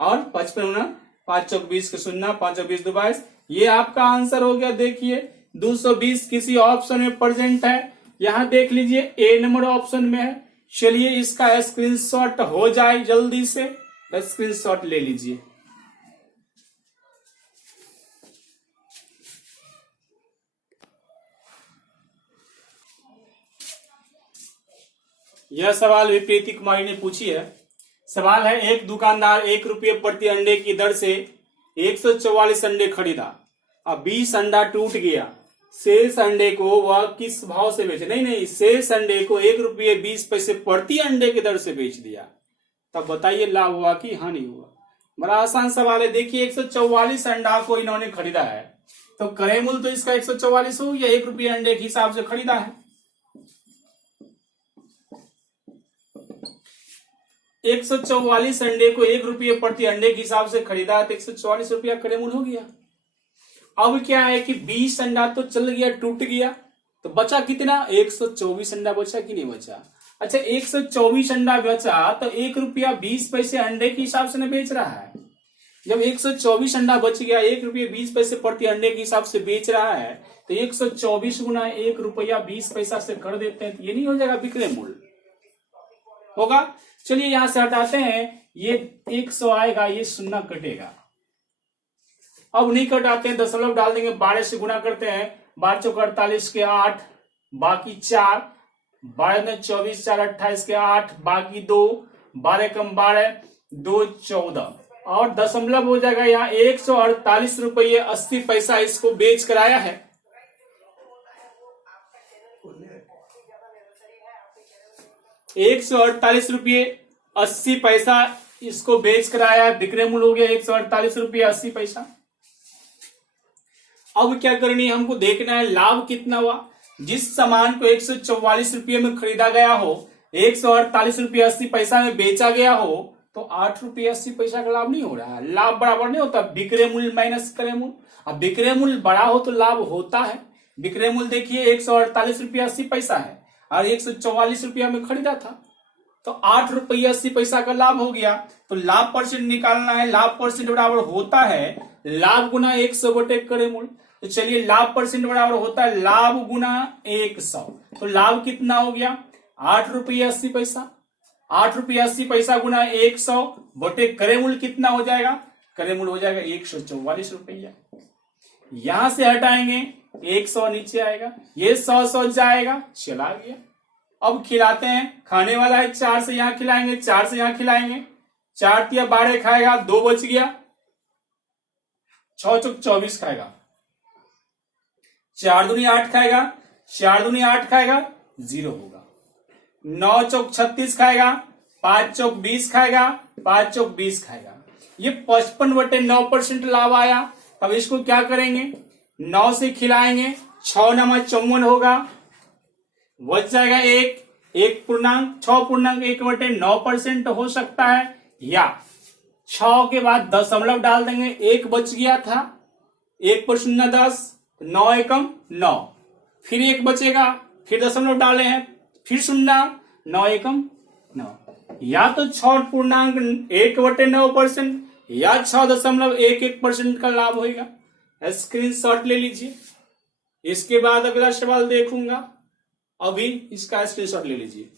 और 55 गुना 5 चौक 20 के 0, 5 चौक 20 22। ये आपका आंसर हो गया। देखिए, 220 किसी ऑप्शन में प्रेजेंट है, यहां देख लीजिए ए नंबर ऑप्शन में है। चलिए, इसका स्क्रीनशॉट हो जाए, जल्दी से स्क्रीनशॉट ले लीजिए। यह सवाल भी प्रीति कुमारी ने पूछी है। सवाल है, एक दुकानदार 1 रुपये प्रति अंडे की दर से 144 अंडे खरीदा। अब 20 अंडा टूट गया, शेष अंडे को वह किस भाव से बेचे? नहीं, शेष अंडे को 1 रुपये 20 पैसे प्रति अंडे की दर से बेच दिया। तब बताइए लाभ हुआ कि हानि हुआ? बड़ा आसान सवाल है। देखिए 144 अंडा को इन्होंने खरीदा है, तो क्रय मूल्य तो इसका 144 हो या 1 रुपये अंडे के हिसाब से खरीदा है। 144 अंडे को 1 रुपये प्रति अंडे के हिसाब से खरीदा तो 144 रुपया क्रय मूल्य हो गया। अब क्या है कि 20 अंडा तो चल गया, टूट गया, तो बचा कितना? 124 अंडा बचा कि नहीं बचा? अच्छा, 124 अंडा बचा तो 1 रुपया 20 पैसे अंडे के हिसाब से न बेच रहा है। जब 124 अंडा बच गया, 1 रुपये 20 पैसे प्रति अंडे के हिसाब से बेच रहा है, तो 124 गुना 1 रुपया 20 पैसा से कर देते हैं, तो ये नहीं हो जाएगा विक्रय मूल्य? होगा। चलिए यहां से हटाते हैं, ये 100 आएगा, ये शून्य कटेगा। अब नहीं कटाते हैं, दशमलव डाल देंगे, 12 से गुना करते हैं, 12 चौक 48 के 8, बाकी 4, 12 में 24, 4 28 के 8, बाकी 2, 12 कम 12, 2 14, और दशमलव हो जाएगा यहाँ 148 रुपये 80 पैसा इसको बेच कर आया है। ₹148.80 इसको बेच कर आया, विक्रय मूल्य हो गया 148 रुपये 80 पैसा। अब क्या करनी है, हमको देखना है लाभ कितना हुआ। जिस सामान को 144 रुपये में खरीदा गया हो, 148 रुपये 80 पैसा में बेचा गया हो, तो 8 रुपये 80 पैसा का लाभ नहीं हो रहा है। लाभ बराबर नहीं होता विक्रय मूल्य माइनस क्रय मूल्य। अब विक्रय मूल्य बड़ा हो तो लाभ होता है। विक्रय मूल्य देखिए 148 रुपये 80 पैसा है और 144 रुपया में खरीदा था, तो 8 रुपये 80 पैसा का लाभ हो गया। तो लाभ परसेंट निकालना है, लाभ परसेंट बराबर होता है लाभ गुना 100 बटे क्रय मूल्य। तो चलिए लाभ परसेंट बराबर होता है लाभ गुना 100, तो लाभ कितना हो गया? 8 रुपये 80 पैसा। 8 रुपये 80 पैसा गुना 100 बटे क्रय मूल्य कितना हो जाएगा? क्रय मूल्य हो जाएगा 144 रुपया। यहां से हटाएंगे 100 नीचे आएगा, ये 100 जाएगा, चला गया। अब खिलाते हैं, खाने वाला है 4 से यहां खिलाएंगे, 4 से यहां खिलाएंगे, 4 तिया 12 खाएगा, 2 बच गया, 6 चौक 24 खाएगा, 4 दूनी 8 खाएगा, 4 दूनी 8 खाएगा, 0 होगा। 9 चौक 36 खाएगा, 5 चौक 20 खाएगा, 5 चौक 20 खाएगा। ये 55/9% लाभ आया। अब इसको क्या करेंगे? 9 से खिलाएंगे, 6 नमा 54 होगा, बच जाएगा 1 पूर्णांक, 6.1/9% हो सकता है, या 6 के बाद दशमलव डाल देंगे, 1 बच गया था, 1 पर 0 10, 9 एकम 9, फिर 1 बचेगा, फिर दशमलव डाले हैं, फिर 0, 9 एकम 9, या तो 6.1/9% या 6.11% का लाभ होगा। स्क्रीनशॉट ले लीजिए, इसके बाद अगला सवाल देखूंगा, अभी इसका स्क्रीनशॉट ले लीजिए।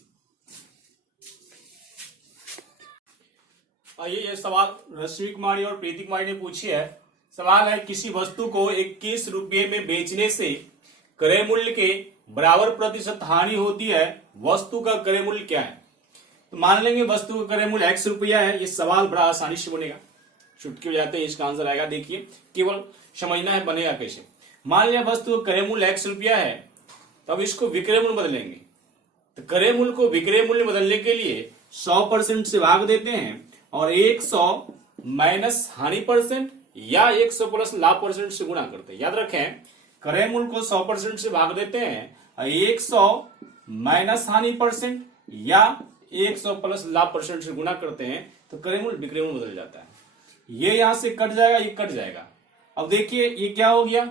आइए, ये सवाल रश्मि कुमारी और प्रीति कुमारी ने पूछी है। सवाल है, किसी वस्तु को 21 रुपये में बेचने से क्रय मूल्य के बराबर प्रतिशत हानि होती है, वस्तु का क्रय मूल्य क्या है? तो मान लेंगे वस्तु का क्रय मूल्य x रुपया है। ये सवाल बड़ा आसानी से बनेगा, चुटकी बजाते हैं इसका आंसर आएगा। देखिए, केवल समझना है बनेगा कैसे। मान लिया वस्तु का क्रय मूल्य x रुपया है, तो अब इसको विक्रय मूल्य बदलेंगे। तो क्रय मूल्य को विक्रय मूल्य बदलने के लिए 100% से भाग देते हैं और 100 माइनस हानि परसेंट या 100 प्लस लाभ परसेंट से गुणा करते हैं। याद रखें, क्रय मूल्य को 100% से भाग देते हैं, 100 माइनस हानि परसेंट या 100 प्लस लाभ परसेंट से गुणा करते हैं, तो क्रय मूल्य विक्रय मूल्य बदल जाता है। ये यहां से कट जाएगा, ये कट जाएगा। अब देखिए ये क्या हो गया?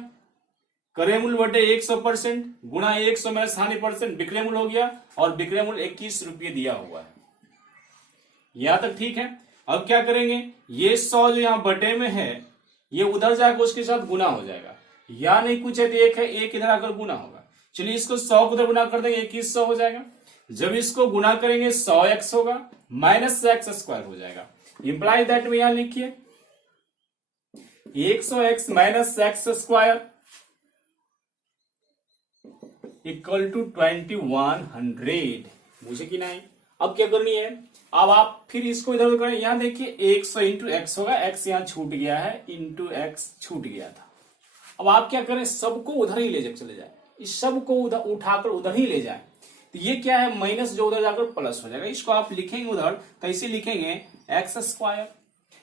क्रय मूल्य बटे 100% गुणा 100 माइनस हानि परसेंट विक्रय मूल्य हो गया, और विक्रय मूल्य 21 रुपये दिया हुआ है। यहां तक ठीक है। अब क्या करेंगे? ये 100 जो यहाँ बटे में है, ये उधर जाकर उसके साथ गुना हो जाएगा, या नहीं कुछ है तो 1 है, 1 इधर आकर गुना होगा। चलिए इसको 100 को उधर गुना कर देंगे, 2100 हो जाएगा। जब इसको गुना करेंगे 100x होगा, माइनस x स्क्वायर हो जाएगा। इंप्लाई दैट में यहां लिखिए 100x minus x square equal to 2100। मुझे कि नहीं, अब क्या करनी है, अब आप फिर इसको इधर उधर करें। यहाँ देखिए 100 इंटू एक्स होगा, एक्स यहाँ छूट गया है, इंटू एक्स छूट गया था। अब आप क्या करें, सबको उधर ही ले जाकर चले जाए, इस सबको उधर उठाकर उधर ही ले जाए। तो ये क्या है, माइनस जो उधर जाकर प्लस हो जाएगा। इसको आप लिखेंगे उधर, कैसे लिखेंगे, एक्स स्क्वायर।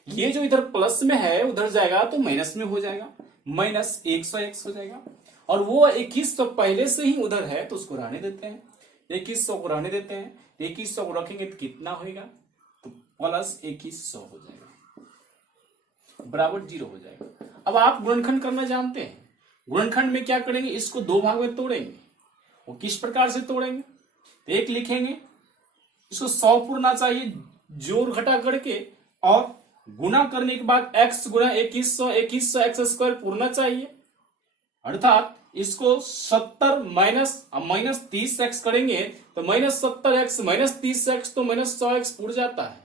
ये जो इधर प्लस में है उधर जाएगा तो माइनस में हो जाएगा, माइनस 100 एक्स हो जाएगा। और वो 2100 पहले से ही उधर है तो उसको रहने देते हैं, 2100 को रहने देते हैं। 2100 को रखेंगे तो कितना होगा, तो प्लस 2100 हो जाएगा, बराबर 0 हो जाएगा। अब आप गुणनखंड करना जानते हैं, गुणनखंड में क्या करेंगे, इसको दो भाग में तोड़ेंगे। वो किस प्रकार से तोड़ेंगे, तो एक लिखेंगे, इसको 100 पूरना चाहिए जोड़ घटा करके, और गुना करने के बाद x गुना 2100 एक्स स्क्वायर पूरना चाहिए। अर्थात इसको 70 माइनस 30x करेंगे तो माइनस 70x माइनस 30x तो माइनस 100x पूर जाता है।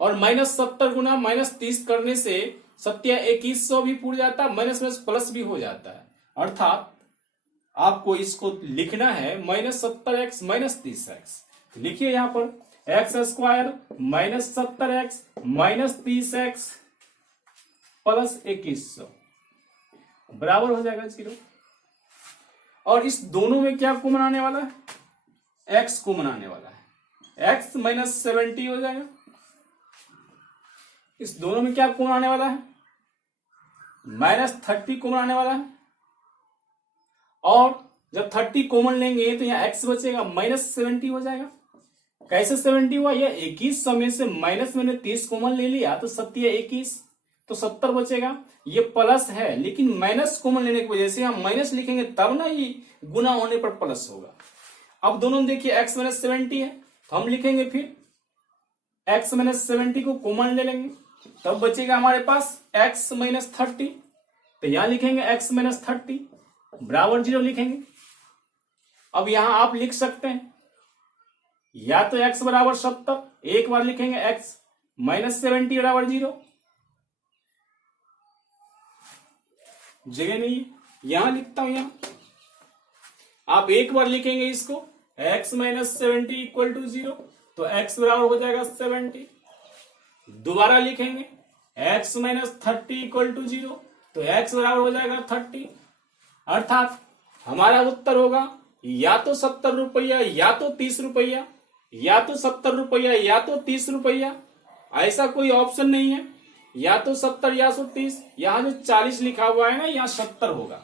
और माइनस 70 गुना माइनस 30 करने से 2100 भी पूर जाता है, माइनस माइनस प्लस भी हो जाता है। अर्थात आपको इसको लिखना है माइनस 70x माइनस 30x। लिखिए यहां पर x square minus 70x minus 30x plus 2100 बराबर हो जाएगा 0। और इस दोनों में क्या कॉमन आने वाला है, x कॉमन आने वाला है, x माइनस 70 हो जाएगा। इस दोनों में क्या कॉमन आने वाला है, माइनस 30 कॉमन आने वाला है। और जब 30 कॉमन लेंगे तो यहाँ x बचेगा, माइनस 70 हो जाएगा। कैसे 70 हुआ, यह 21 में से माइनस मैंने 30 कॉमन ले लिया तो 21 तो 70 बचेगा। ये प्लस है लेकिन माइनस कॉमन लेने की वजह से हम माइनस लिखेंगे तब ना ये गुना होने पर प्लस होगा। अब दोनों में देखिए x माइनस 70 है तो हम लिखेंगे फिर x माइनस 70 को कॉमन ले लेंगे, तब बचेगा हमारे पास x माइनस 30। तो यहां लिखेंगे x माइनस 30 बराबर 0 लिखेंगे। अब यहां आप लिख सकते हैं या तो x बराबर 70, एक बार लिखेंगे x माइनस 70 बराबर 0, जगह नहीं यहां लिखता हूं। यहां आप एक बार लिखेंगे इसको x माइनस 70 इक्वल टू 0, तो x बराबर हो जाएगा 70। दोबारा लिखेंगे x माइनस 30 इक्वल टू 0, तो x बराबर हो जाएगा 30। अर्थात हमारा उत्तर होगा या तो 70 रुपया या तो 30 रुपया, या तो 70 रुपया या तो 30 रुपया, ऐसा कोई ऑप्शन नहीं है। या तो 70 या तो 30, यहां जो 40 लिखा हुआ है ना यहां 70 होगा,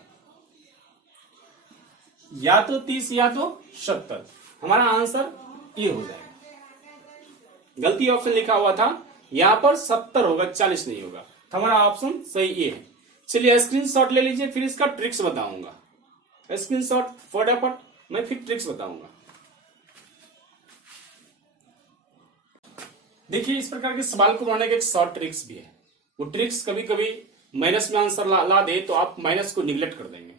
या तो 30 या तो 70। हमारा आंसर ये हो जाएगा। गलती ऑप्शन लिखा हुआ था, यहां पर 70 होगा, 40 नहीं होगा। तो हमारा ऑप्शन सही ये है। चलिए स्क्रीनशॉट ले लीजिए, फिर इसका ट्रिक्स बताऊंगा। स्क्रीनशॉट फटाफट, मैं फिर ट्रिक्स बताऊंगा। देखिए इस प्रकार के सवाल को बनाने का एक शॉर्ट ट्रिक्स भी है। वो ट्रिक्स कभी कभी माइनस में आंसर ला दे तो आप माइनस को निगलेक्ट कर देंगे।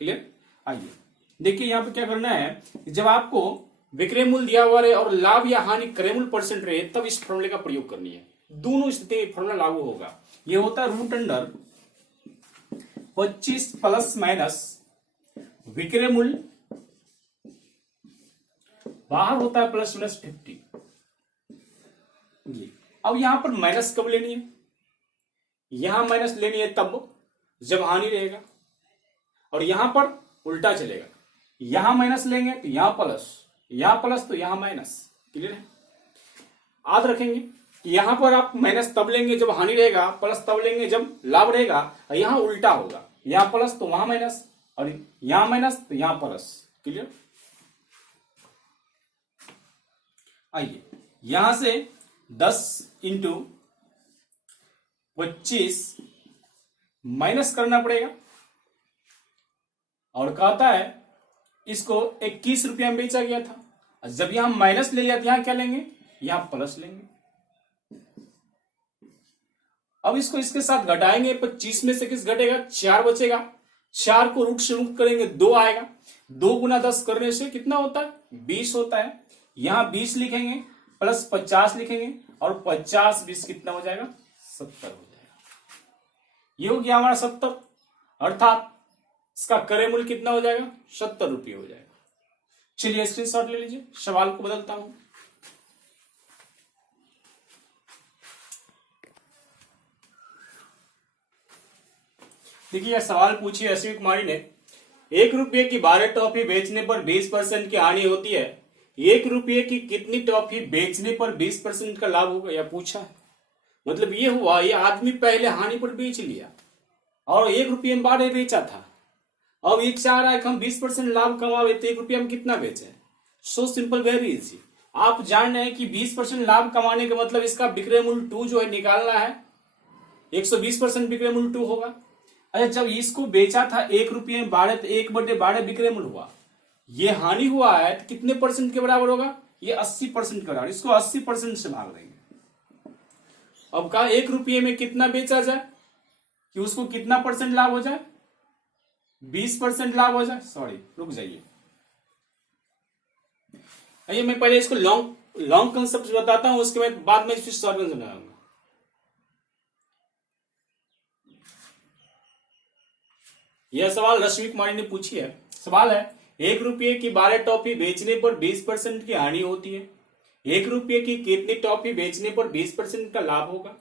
क्लियर, आइए देखिए यहां पे क्या करना है, जब आपको विक्रय मूल्य दिया हुआ रहे और लाभ या हानि क्रय मूल्य परसेंट रहे तब इस फॉर्मूले का प्रयोग करनी है। दोनों स्थिति में फॉर्मूला लागू होगा। ये होता है रूट अंडर 25 प्लस माइनस विक्रय मूल्य, बाहर होता है प्लस माइनस 50। अब यहां पर माइनस कब लेनी है, यहां माइनस लेनी है तब जब हानि रहेगा, और यहां पर उल्टा चलेगा। यहां माइनस लेंगे तो यहां प्लस तो यहां माइनस। क्लियर है, याद रखेंगे कि यहां पर आप माइनस तब लेंगे जब हानि रहेगा, प्लस तब लेंगे जब लाभ रहेगा, और यहां उल्टा होगा, यहां प्लस तो वहां माइनस, और यहां माइनस तो यहां प्लस। क्लियर, आइए यहां से 10 इंटू 25 माइनस करना पड़ेगा, और कहता है इसको 21 रुपया में बेचा गया था। जब यहां माइनस ले लिया तो यहां क्या लेंगे, यहां प्लस लेंगे। अब इसको इसके साथ घटाएंगे, 25 में से किस घटेगा, 4 बचेगा। 4 को रूट से मुक्त करेंगे 2 आएगा। 2 गुना 10 करने से कितना होता है, 20 होता है। यहां 20 लिखेंगे प्लस 50 लिखेंगे, और 50 20 कितना हो जाएगा, 70 हो जाएगा। ये हो गया हमारा 70। अर्थात इसका क्रय मूल्य कितना हो जाएगा, 70 रुपये हो जाएगा। चलिए स्क्रीनशॉट ले लीजिए, सवाल को बदलता हूं। देखिए यह सवाल पूछी अश्विनी कुमारी ने, 1 रुपये की 12 टॉफी बेचने पर 20% की हानि होती है, 1 रुपये की कितनी टॉफी बेचने पर 20% का लाभ होगा, यह पूछा है। मतलब ये हुआ, ये आदमी पहले हानि पर बेच लिया और 1 रुपये में 12 बेचा था, अब ये चाह रहा है कि हम 20% लाभ कमावे, तो 1 रुपये में कितना बेचे। So simple, very easy. आप जान रहे हैं कि 20% लाभ कमाने का मतलब इसका विक्रय मूल्य 2 जो है निकालना है, 120% विक्रय मूल्य 2 होगा। अच्छा, जब इसको बेचा था 1 रुपये में 12, तो 1/12 विक्रय मूल्य हुआ, ये हानि हुआ है तो कितने परसेंट के बराबर होगा, ये 80% के बराबर। इसको 80% से भाग देंगे। अब कहा 1 रुपये में कितना बेचा जाए कि उसको कितना परसेंट लाभ हो जाए, 20% लाभ हो जाए। सॉरी, रुक जाइए, आइए मैं पहले इसको लॉन्ग कंसेप्ट बताता हूं, उसके बाद में फिर शॉर्ट में समझाऊंगा। यह सवाल रश्मि कुमारी ने पूछी है। सवाल है, 1 रुपये की 12 टॉफी बेचने पर 20% की हानि होती है, 1 रुपये की कितनी टॉफी बेचने पर 20% का लाभ होगा।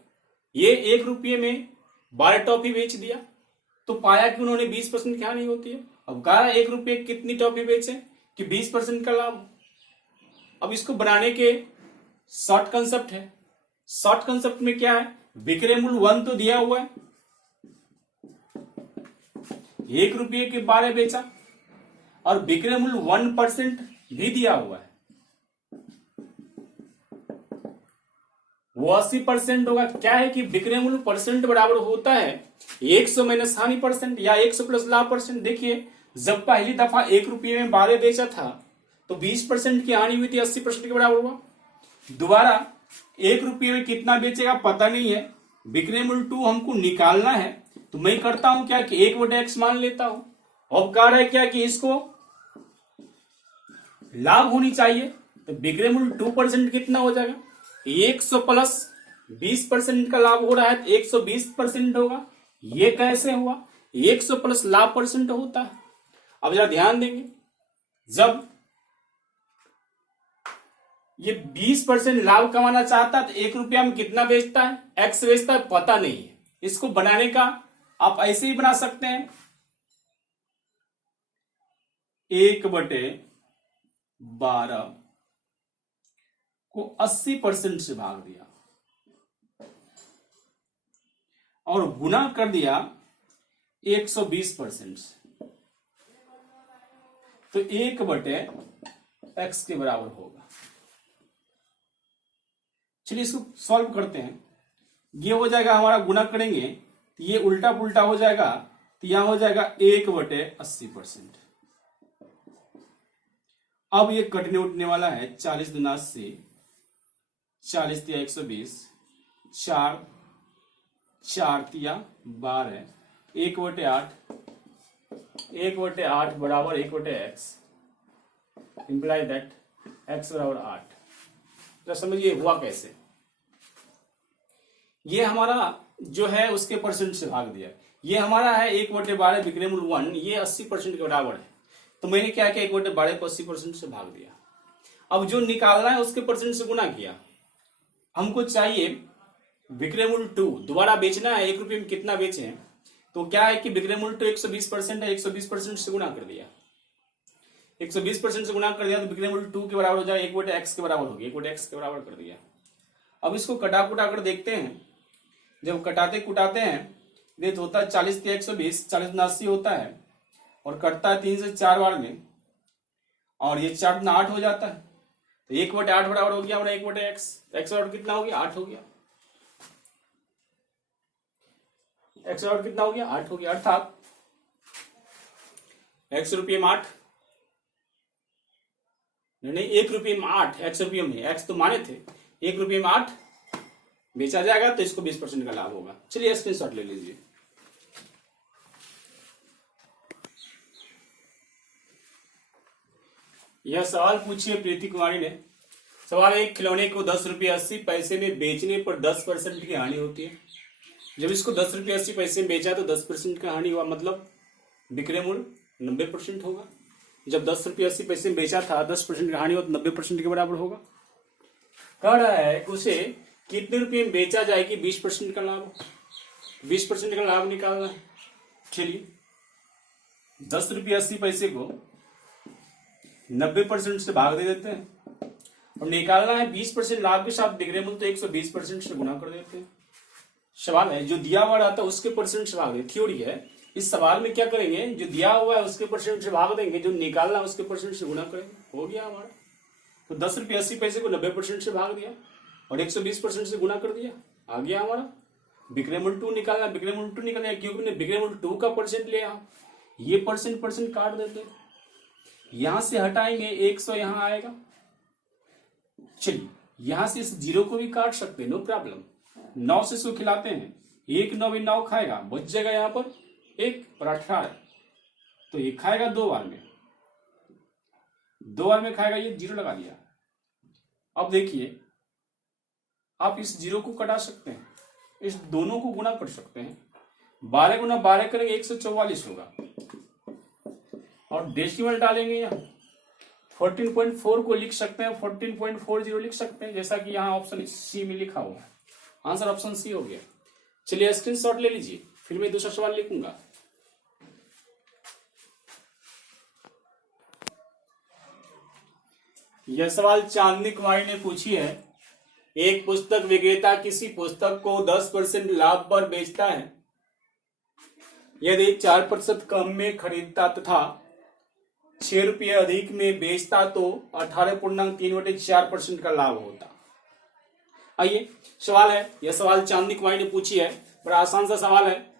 ये 1 रुपये में 12 टॉफी बेच दिया तो पाया कि उन्होंने 20% की हानि होती है। अब कहा 1 रुपये कितनी टॉफी बेचे कि 20% का लाभ। अब इसको बनाने के शॉर्ट कंसेप्ट है। शॉर्ट कंसेप्ट में क्या है, विक्रय मूल्य 1 तो दिया हुआ है, 1 रुपये के 12 बेचा और विक्रय मूल्य 1% भी दिया हुआ है, वो 80% होगा। क्या है कि विक्रय मूल्य परसेंट बराबर होता है 100 माइनस हानि परसेंट या 100 प्लस लाभ परसेंट। देखिए, जब पहली दफा 1 रुपये में 12 बेचा था तो 20% की हानि हुई थी, 80% के बराबर हुआ। दोबारा 1 रुपये में कितना बेचेगा पता नहीं है, विक्रय मूल्य 2 हमको निकालना है, तो मैं करता हूं क्या कि 1/x मान लेता हूं। अब कह रहा है क्या कि इसको लाभ होनी चाहिए, तो विक्रय मूल्य 2% कितना हो जाएगा, 100 प्लस 20% का लाभ हो रहा है तो 120% होगा। ये कैसे हुआ, 100 प्लस लाभ परसेंट होता है। अब जरा ध्यान देंगे, जब ये 20% लाभ कमाना चाहता है तो 1 रुपया में कितना बेचता है, x बेचता है, पता नहीं है। इसको बनाने का आप ऐसे ही बना सकते हैं, 1/12 को 80% से भाग दिया और गुना कर दिया 120% से, तो 1/x के बराबर होगा। चलिए इसको सॉल्व करते हैं। ये हो जाएगा हमारा, गुना करेंगे तो ये उल्टा पुल्टा हो जाएगा, तो यहां हो जाएगा 1/80%। अब ये कटने उठने वाला है, 40 दूना 80, 40 तिया 120, 4 तिया 12, 1/8, 1/8 बराबर 1/x, इंप्लाई दैट x बराबर 8। तो समझिए हुआ कैसे, ये हमारा जो है उसके परसेंट से भाग दिया। ये हमारा है 1/12 विक्रय मूल्य 1, ये 80% के बराबर है, तो मैंने क्या किया 1/12 को 80% से भाग दिया। अब जो निकालना है उसके परसेंट से गुना किया। हमको चाहिए विक्रय मूल्य 2, दोबारा बेचना है, 1 रुपये में कितना बेचे हैं, तो क्या है कि विक्रय मूल्य 2 120% है, 120% से गुना कर दिया, 120% से गुना कर दिया तो विक्रय मूल्य 2 के बराबर हो जाए, 1/x के बराबर हो गया, 1/x के बराबर कर दिया। अब इसको कटा कुटा कर देखते हैं, जब कटाते कुटाते हैं ये तो होता है 40 तिया 120, 40 दूना 80 होता है और कटता है 3 से 4 बार में, और ये 4 दूना 8 हो जाता है, तो 1/8 बराबर हो गया हमारा 1/x, x बराबर कितना हो गया, 8 हो गया, x बराबर कितना हो गया, 8 हो गया। अर्थात x रुपये में 8, नहीं 1 रुपये में 8, x रुपये में, x तो माने थे, 1 रुपये में 8 बेचा जाएगा तो इसको 20% का लाभ होगा। चलिए स्क्रीनशॉट ले लीजिए। यह सवाल पूछिए प्रीति कुमारी ने। सवाल है, खिलौने को 10 रुपये 80 पैसे में बेचने पर 10% की हानि होती है। जब इसको 10 रुपये 80 पैसे में बेचा तो 10% का हानि हुआ, मतलब विक्रय मूल्य 90% होगा। जब 10 रुपये 80 पैसे में बेचा था 10% का हानि हुआ तो 90% के बराबर होगा। कह रहा है उसे कितने रुपये में बेचा जाए कि 20% का लाभ, 20% का लाभ निकालना है। चलिए 10 रुपये 80 पैसे को 90% से भाग दे देते हैं और निकालना है 20% लाभ के साथ बिक्री मूल्य, तो 120% से गुना कर देते हैं। सवाल है जो दिया हुआ रहता है उसके परसेंट से भाग दें, थ्योरी है। इस सवाल में क्या करेंगे, जो दिया हुआ है उसके परसेंट से भाग देंगे, जो निकालना है उसके परसेंट से गुना करेंगे, हो गया हमारा। तो 10 रुपये 80 पैसे को 90% से भाग दिया और 120% से गुना कर दिया, आ गया हमारा। बिक्री मूल्य 2 निकालना, बिक्री मूल्य 2 निकालना, क्योंकि हमने बिक्री मूल्य 2 का परसेंट लिया, ये परसेंट काट देते, यहां से हटाएंगे 100 यहां आएगा। चलिए यहां से इस 0 को भी काट सकते हैं, नो प्रॉब्लम। 9 से 100 खिलाते हैं, 1 9 भी 9 खाएगा, बच जाएगा यहाँ पर 1 और 18, तो ये खाएगा 2 बार में, 2 बार में खाएगा, ये 0 लगा दिया। अब देखिए आप इस 0 को कटा सकते हैं, इस दोनों को गुना कर सकते हैं। 12 गुना 12 करेंगे 144 होगा और डेसिमल डालेंगे यहाँ 14.4 को लिख सकते हैं, 14.40 लिख सकते हैं, जैसा कि यहाँ ऑप्शन सी में लिखा हुआ है। आंसर ऑप्शन सी हो गया। चलिए स्क्रीनशॉट ले लीजिए, फिर मैं दूसरा सवाल लिखूंगा। यह सवाल चांदनी कुमारी ने पूछी है। एक पुस्तक विक्रेता किसी पुस्तक को 10% लाभ पर बेचता है। यदि 4% कम में खरीदता तथा 6 रुपये अधिक में बेचता तो 18.3/4% का लाभ होता। आइए सवाल है, यह सवाल चांदनी कुमारी ने पूछी है, बड़ा आसान सा सवाल है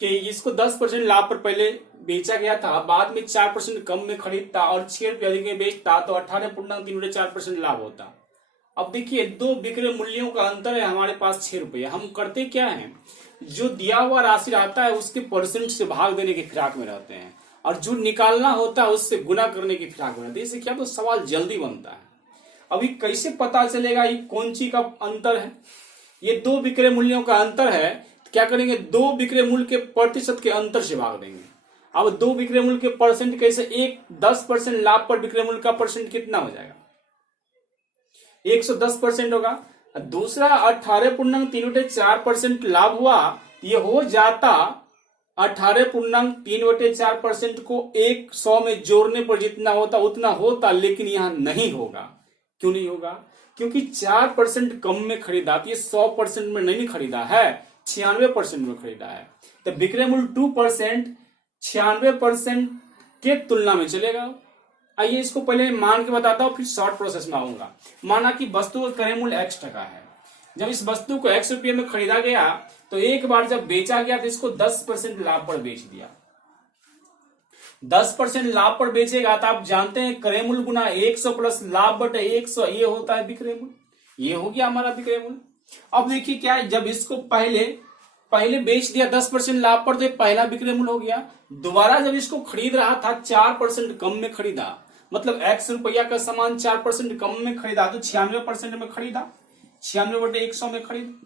कि इसको 10% लाभ पर पहले बेचा गया था, बाद में 4% कम में खरीदता और 6 रुपये अधिक में बेचता तो 18.3/4% लाभ होता। अब देखिए दो बिक्री मूल्यों का अंतर है, हमारे पास 6 रुपये। हम करते क्या है, जो दिया हुआ राशि रहता है उसके परसेंट से भाग देने की फिराक में रहते हैं और जो निकालना होता है उससे गुना करने की फिराक में रहते हैं। इससे क्या तो सवाल जल्दी बनता है। अभी कैसे पता चलेगा ये कौन सी का अंतर है, ये दो बिक्री मूल्यों का अंतर है, तो क्या करेंगे, दो बिक्री मूल्य के प्रतिशत के अंतर से भाग देंगे। अब दो बिक्री मूल्य के परसेंट कैसे, एक 10% लाभ पर बिक्री मूल्य का परसेंट कितना हो जाएगा, 110% होगा। दूसरा 18.3/4% लाभ हुआ, ये हो जाता 18.3/4% को 100 में जोड़ने पर जितना होता उतना होता, लेकिन यहां नहीं होगा। क्यों नहीं होगा, क्योंकि 4% कम में खरीदा, तो ये 100% में नहीं खरीदा है, 96% में खरीदा है। तो बिक्री मूल्य 2% 96% के तुलना में चलेगा। आइए इसको पहले मान के बताता हूं, फिर शॉर्ट प्रोसेस में आऊंगा। माना कि वस्तु का क्रय मूल्य x टका है, जब इस वस्तु को x रुपये में खरीदा गया तो एक बार जब बेचा गया तो इसको 10% लाभ पर बेच दिया। 10% लाभ पर बेचेगा तो आप जानते हैं क्रय मूल्य गुना 100 प्लस लाभ बटे 100, ये होता है बिक्री मूल्य। ये हो गया हमारा बिक्री मूल्य। अब देखिए क्या है, जब इसको पहले बेच दिया 10% लाभ पर, तो पहला बिक्री मूल्य हो गया। दोबारा जब इसको खरीद रहा था 4% कम में खरीदा, मतलब x रुपया का सामान 4% कम में खरीदा तो 96% में खरीदा, 96/100 में खरीद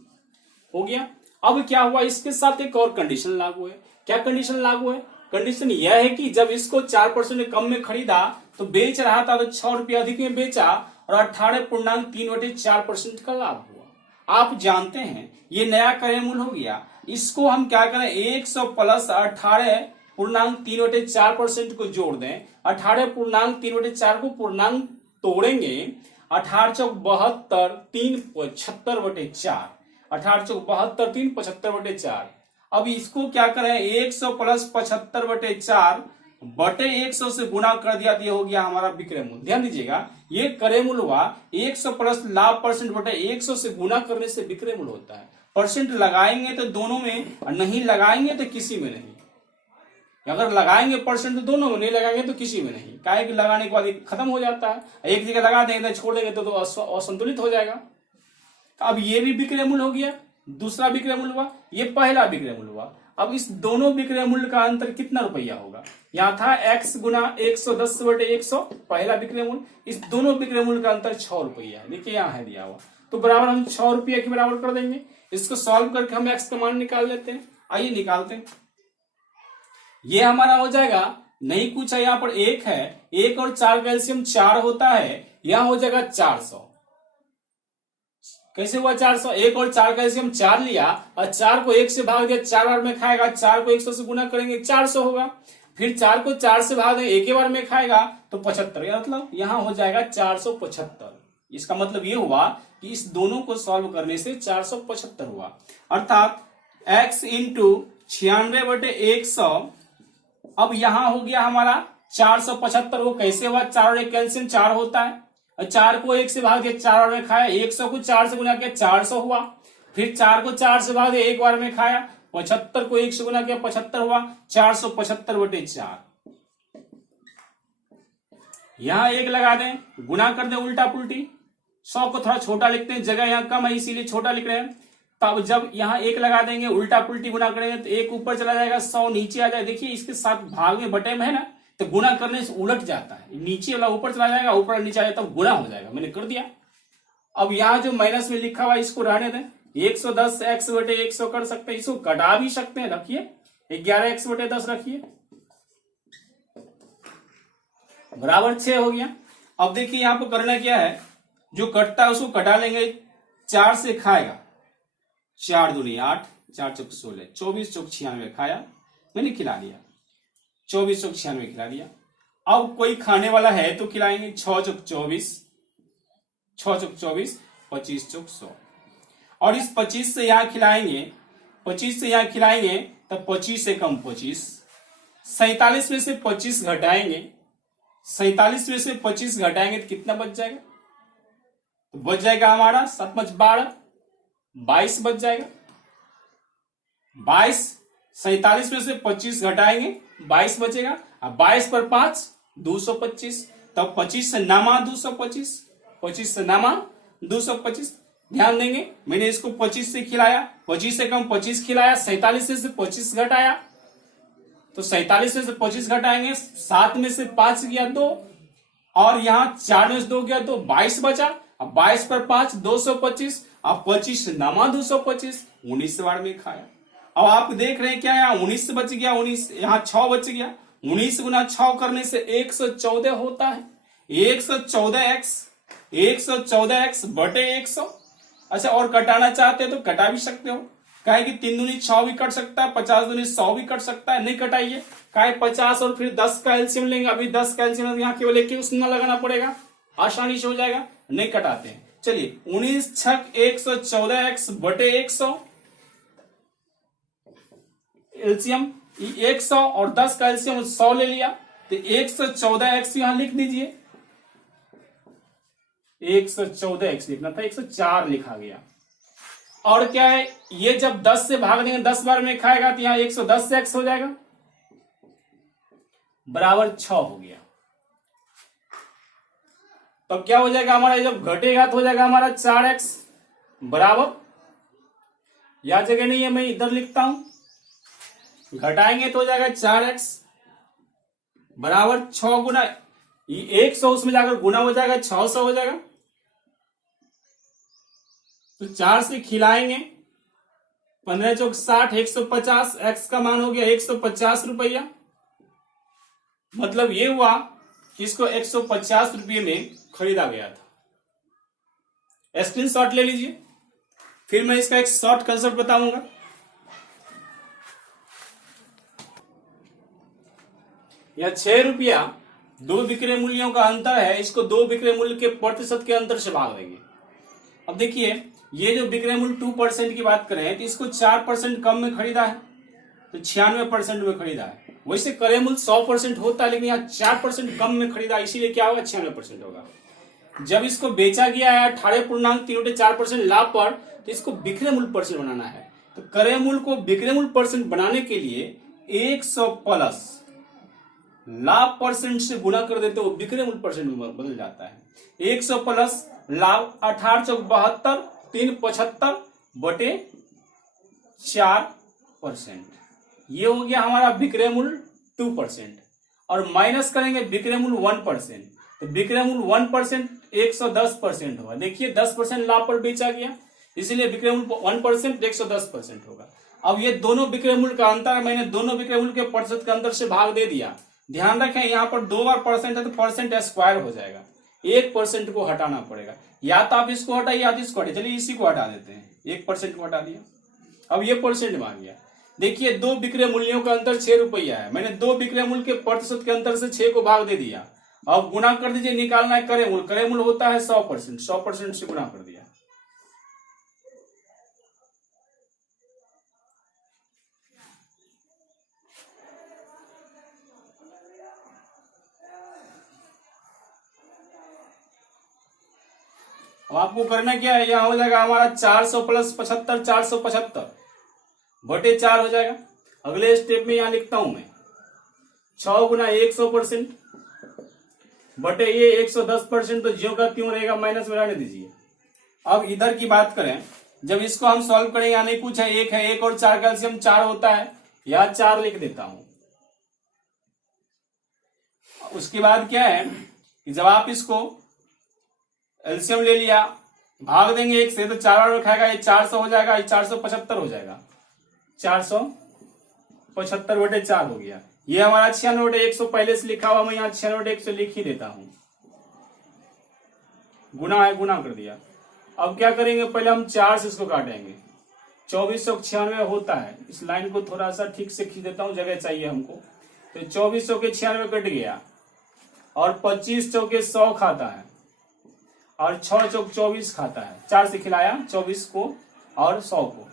हो गया। अब क्या हुआ, इसके साथ एक और कंडीशन लागू है। क्या कंडीशन लागू है, कंडीशन यह है कि जब इसको 4% कम में खरीदा तो बेच रहा था तो 6 रुपये अधिक में बेचा और 18.3/4% का लाभ हुआ। आप जानते हैं ये नया क्रय मूल्य हो गया। इसको हम क्या करें, 100 प्लस 18.3/4% को जोड़ दें। 18.3/4 को पूर्णांक तोड़ेंगे, 18×4 3 75/4, 18×4 3 75/4। अब इसको क्या करें, 100 प्लस 75/4 बटे 100 से गुना कर दिया तो ये हो गया हमारा बिक्री मूल्य। ध्यान दीजिएगा, ये क्रय मूल्य हुआ 100 प्लस लाभ परसेंट बटे 100 से गुना करने से बिक्री मूल्य होता है। परसेंट लगाएंगे तो दोनों में, और नहीं लगाएंगे तो किसी में नहीं। अगर लगाएंगे परसेंट तो दोनों में, नहीं लगाएंगे तो किसी में नहीं। काहे कि लगाने के बाद खत्म हो जाता है, एक जगह लगा देंगे छोड़ देंगे तो असंतुलित हो जाएगा। अब ये भी बिक्री मूल्य हो गया, दूसरा बिक्री मूल्य हुआ, ये पहला बिक्री मूल्य हुआ। अब इस दोनों बिक्री मूल्य का अंतर कितना रुपया होगा, यहाँ था x गुना 110/100 पहला बिक्री मूल्य, इस दोनों बिक्री मूल्य का अंतर 6 रुपया है। देखिए यहाँ है दिया हुआ, तो बराबर हम 6 रुपये के बराबर कर देंगे। इसको सॉल्व करके हम x का मान निकाल लेते हैं। आइए निकालते हैं, ये हमारा हो जाएगा, नहीं कुछ है, यहाँ पर 1 है, 1 और 4 कैल्शियम 4 होता है, यहां हो जाएगा 400। कैसे हुआ 400? 1 और 4 का एलसीएम 4 लिया और 4 को 1 से भाग दिया, 4 बार में खाएगा, 4 को 100 से गुना करेंगे 400 होगा, फिर 4 को 4 से भाग देंगे, एक ही बार में खाएगा तो 75, मतलब यहाँ हो जाएगा 475। इसका मतलब ये हुआ कि इस दोनों को सॉल्व करने से 475 हुआ, अर्थात x इंटू 96/100। अब यहां हो गया हमारा 475। वो कैसे हुआ? 4 और 1 कैल्सियम 4 होता है, और 4 को 1 से भाग दिया, 4 बार में खाया, 100 को 4 से गुना किया 400 हुआ, फिर 4 को 4 से भाग दिया, एक बार में खाया, 75 को 1 से गुना किया 75 हुआ, 475/4। यहां 1 लगा दें, गुना कर दें उल्टा पुल्टी, 100 को थोड़ा छोटा लिखते हैं, जगह यहां कम है इसीलिए छोटा लिख रहे हैं। तब जब यहां 1 लगा देंगे, उल्टा पुल्टी गुना करेंगे तो 1 ऊपर चला जाएगा, 100 नीचे आ जाए। देखिए इसके साथ भाग में बटे में है ना, तो गुना करने से उलट जाता है, नीचे वाला ऊपर चला जाएगा, ऊपर नीचे आ जाए तब गुना हो जाएगा। मैंने कर दिया। अब यहाँ जो माइनस में लिखा हुआ इसको रहने दें, 110x/100 कर सकते हैं, इसको कटा भी सकते हैं। रखिए 11x/10 रखिए, बराबर 6 हो गया। अब देखिए यहाँ पर करना क्या है, जो कटता है उसको कटा लेंगे, 4 से खाएगा, 4 दूनी 8, 4 चौक 16, 24 चौक 96 खाया, मैंने खिला दिया, 24 चौक 96 खिला दिया। अब कोई खाने वाला है तो खिलाएंगे, 6 चौक 24, 6 चौक 24, 25 चौक 100, और इस 25 से यहां खिलाएंगे, 25 से यहां खिलाएंगे तब 25 से कम 25, 47 में से 25 घटाएंगे, 47 में से 25 घटाएंगे तो कितना बच जाएगा? तो बच जाएगा हमारा 7 5 12, 22 बच जाएगा। 22, 47 में से 25 घटाएंगे 22 बचेगा, अब 22 पर 5 225, तब 25 से नामा 225, 25 से नामा 225। ध्यान देंगे मैंने इसको 25 से खिलाया, 25 से कम 25 खिलाया, 47 में से 25 घटाया, तो 47 में से 25 घटाएंगे, 7 में से 5 गया 2, और यहां 4 में से 2 गया तो 22 बचा। अब 22 पर 5 225, अब 25 नामा 225, 19 बार में खाया। अब आप देख रहे हैं क्या, यहाँ 19 बच गया, 19 यहाँ 6 बच गया, 19 गुना 6 करने से 114 होता है, 114x बटे 100। अच्छा, और कटाना चाहते हैं तो कटा भी सकते हो, काहे कि 3 दूनी 6 भी कट सकता है, 50 दूनी 100 भी कट सकता है, नहीं कटाइए, काहे 50 और फिर 10 का एलसीएम लेंगे, अभी 10 का एलसीएम यहाँ केवल एक उसमें लगाना पड़ेगा, आसानी से हो जाएगा, नहीं कटाते हैं। चलिए 19 छक 114x बटे 100, एलसीएम 100 और 10 का एलसीएम 100 ले लिया, तो 114x यहां लिख दीजिए, 114x लिखना था, 104 लिखा गया। और क्या है, ये जब 10 से भाग देंगे 10 बार में खाएगा तो यहां 110x हो जाएगा, बराबर 6 हो गया। तब क्या हो जाएगा हमारा, जब घटेगा तो हो जाएगा हमारा 4x, बराबर, यह जगह नहीं है मैं इधर लिखता हूं, घटाएंगे तो हो जाएगा 4x बराबर 6 गुना 100, उसमें जाकर गुना हो जाएगा 600 हो जाएगा, तो 4 से खिलाएंगे, 15 चौक 60, 150, x का मान हो गया 150 रुपया। मतलब ये हुआ कि इसको 150 रुपये में खरीदा गया था। स्क्रीनशॉट ले लीजिए, फिर मैं इसका एक शॉर्ट कंसेप्ट बताऊंगा। यह 6 रुपया 2 विक्रय मूल्यों का अंतर है, इसको 2 विक्रय मूल्य के प्रतिशत के अंतर से भाग देंगे। अब देखिए, ये जो विक्रय मूल्य 2% की बात करें तो इसको 4% कम में खरीदा है, तो 96% में खरीदा है। वैसे क्रय मूल्य 100% होता है, लेकिन यहाँ 4% कम में खरीदा, इसीलिए क्या होगा 96% होगा। जब इसको बेचा गया है 18.34% लाभ पर, तो इसको विक्रय मूल्य परसेंट बनाना है। तो क्रय मूल्य को विक्रय मूल्य परसेंट बनाने के लिए 100 प्लस लाभ परसेंट से गुणा कर देते हो, विक्रय मूल्य परसेंट में बदल जाता है। 100 प्लस लाभ 18 चौक 72, 375 बटे 4%, ये हो गया हमारा विक्रय मूल्य 2%, और माइनस करेंगे विक्रय मूल्य 1%, तो विक्रय मूल्य 1% 110% होगा। देखिए 10% लाभ पर बेचा गया, इसलिए विक्रय मूल्य 1% 110% होगा। अब ये दोनों विक्रय मूल्य का अंतर है, मैंने दोनों विक्रय मूल्य के प्रतिशत के अंतर से भाग दे दिया। ध्यान रखें यहाँ पर 2 बार परसेंट है तो परसेंट स्क्वायर हो जाएगा, 1% को हटाना पड़ेगा। या तो आप इसको हटाइए या तो इसको हटाइए। चलिए इसी को हटा देते हैं, 1% को हटा दिया। अब ये परसेंट में आ गया। देखिए 2 विक्रय मूल्यों का अंतर 6 रुपया है। मैंने 2 विक्रय मूल्य के प्रतिशत के अंतर से 6 को भाग दे दिया। अब गुना कर दीजिए, निकालना है क्रय मूल्य। क्रय मूल्य होता है 100%, 100% से गुना कर दिया। अब आपको करना क्या है, यहां हो जाएगा हमारा 400 प्लस 75, 475 बटे 4 हो जाएगा। अगले स्टेप में यहां लिखता हूं मैं 6 गुना 100% बटे ये 110%, तो ज्यों का त्यों रहेगा, माइनस में रहने दीजिए। अब इधर की बात करें, जब इसको हम सॉल्व करें, यानी कुछ है 1 है, 1 और 4 का एलसीएम 4 होता है, यहां 4 लिख देता हूं। उसके बाद क्या है कि जब आप इसको एलसीएम ले लिया, भाग देंगे 1 से, तो 4 और खाएगा, ये 400 हो जाएगा, ये 475 हो जाएगा। 475 बटे 4 हो गया। ये हमारा 96 बटे 100 पहले से लिखा हुआ, मैं यहाँ 96 बटे 100 लिख ही देता हूं। गुना है, गुना कर दिया। अब क्या करेंगे, पहले हम 4 से इसको काटेंगे। 2496 होता है। इस लाइन को थोड़ा सा ठीक से खींच देता हूं, जगह चाहिए हमको। तो 2400 के 96 कट गया, और 25 चौके 100 खाता है, और 6 चौक 24 खाता है। 4 से खिलाया 24 को और 100 को,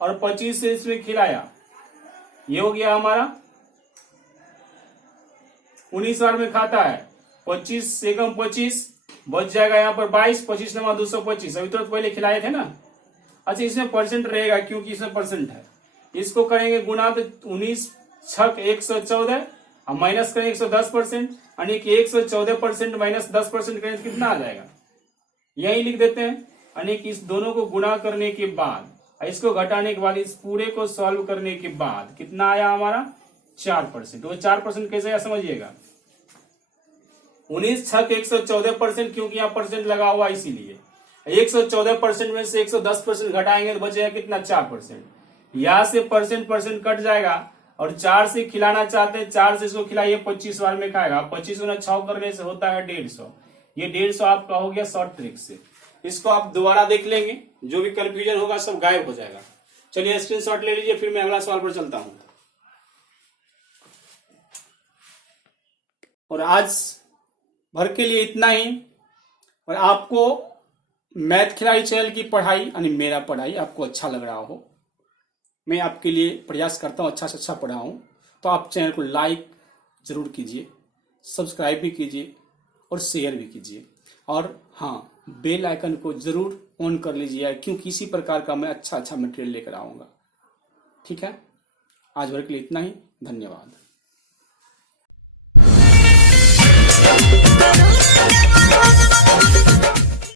और 25 से इसमें खिलाया, ये हो गया हमारा 19 बार में खाता है। 25 से कम 25 बच जाएगा यहाँ पर 22, 25 नंबर 225। अभी तो पहले खिलाए थे ना। अच्छा, इसमें परसेंट रहेगा क्योंकि इसमें परसेंट है। इसको करेंगे गुना, तो 19 छक 114, हम माइनस करेंगे 110%, यानी कि 114% माइनस 10% करेंगे तो कितना आ जाएगा, यही लिख देते हैं। यानी कि इस दोनों को गुना करने के बाद, इसको घटाने के बाद, इस पूरे को सॉल्व करने के बाद कितना आया हमारा 4%। वो 4% कैसे आया समझिएगा। 19 छक 114%, क्योंकि यहाँ परसेंट लगा हुआ इसीलिए। 114% में से 110% घटाएंगे तो बचेगा कितना, 4%। यहाँ से परसेंट कट जाएगा, और 4 से खिलाना चाहते हैं, 4 से इसको खिलाइए, 25 बार में खाएगा। 25 गुना 6 करने से होता है 150। ये 150 आपका हो गया शॉर्ट ट्रिक से। इसको आप दोबारा देख लेंगे, जो भी कंफ्यूजन होगा सब गायब हो जाएगा। चलिए स्क्रीनशॉट ले लीजिए, फिर मैं अगला सवाल पर चलता हूं। और आज भर के लिए इतना ही। और आपको मैथ खिलाड़ी चैनल की पढ़ाई, यानी मेरा पढ़ाई आपको अच्छा लग रहा हो, मैं आपके लिए प्रयास करता हूं अच्छा से अच्छा पढ़ाऊं, तो आप चैनल को लाइक जरूर कीजिए, सब्सक्राइब भी कीजिए और शेयर भी कीजिए। और हाँ, बेल आइकन को जरूर ऑन कर लीजिए, क्योंकि इसी प्रकार का मैं अच्छा अच्छा मटेरियल लेकर आऊंगा। ठीक है, आज भर के लिए इतना ही। धन्यवाद।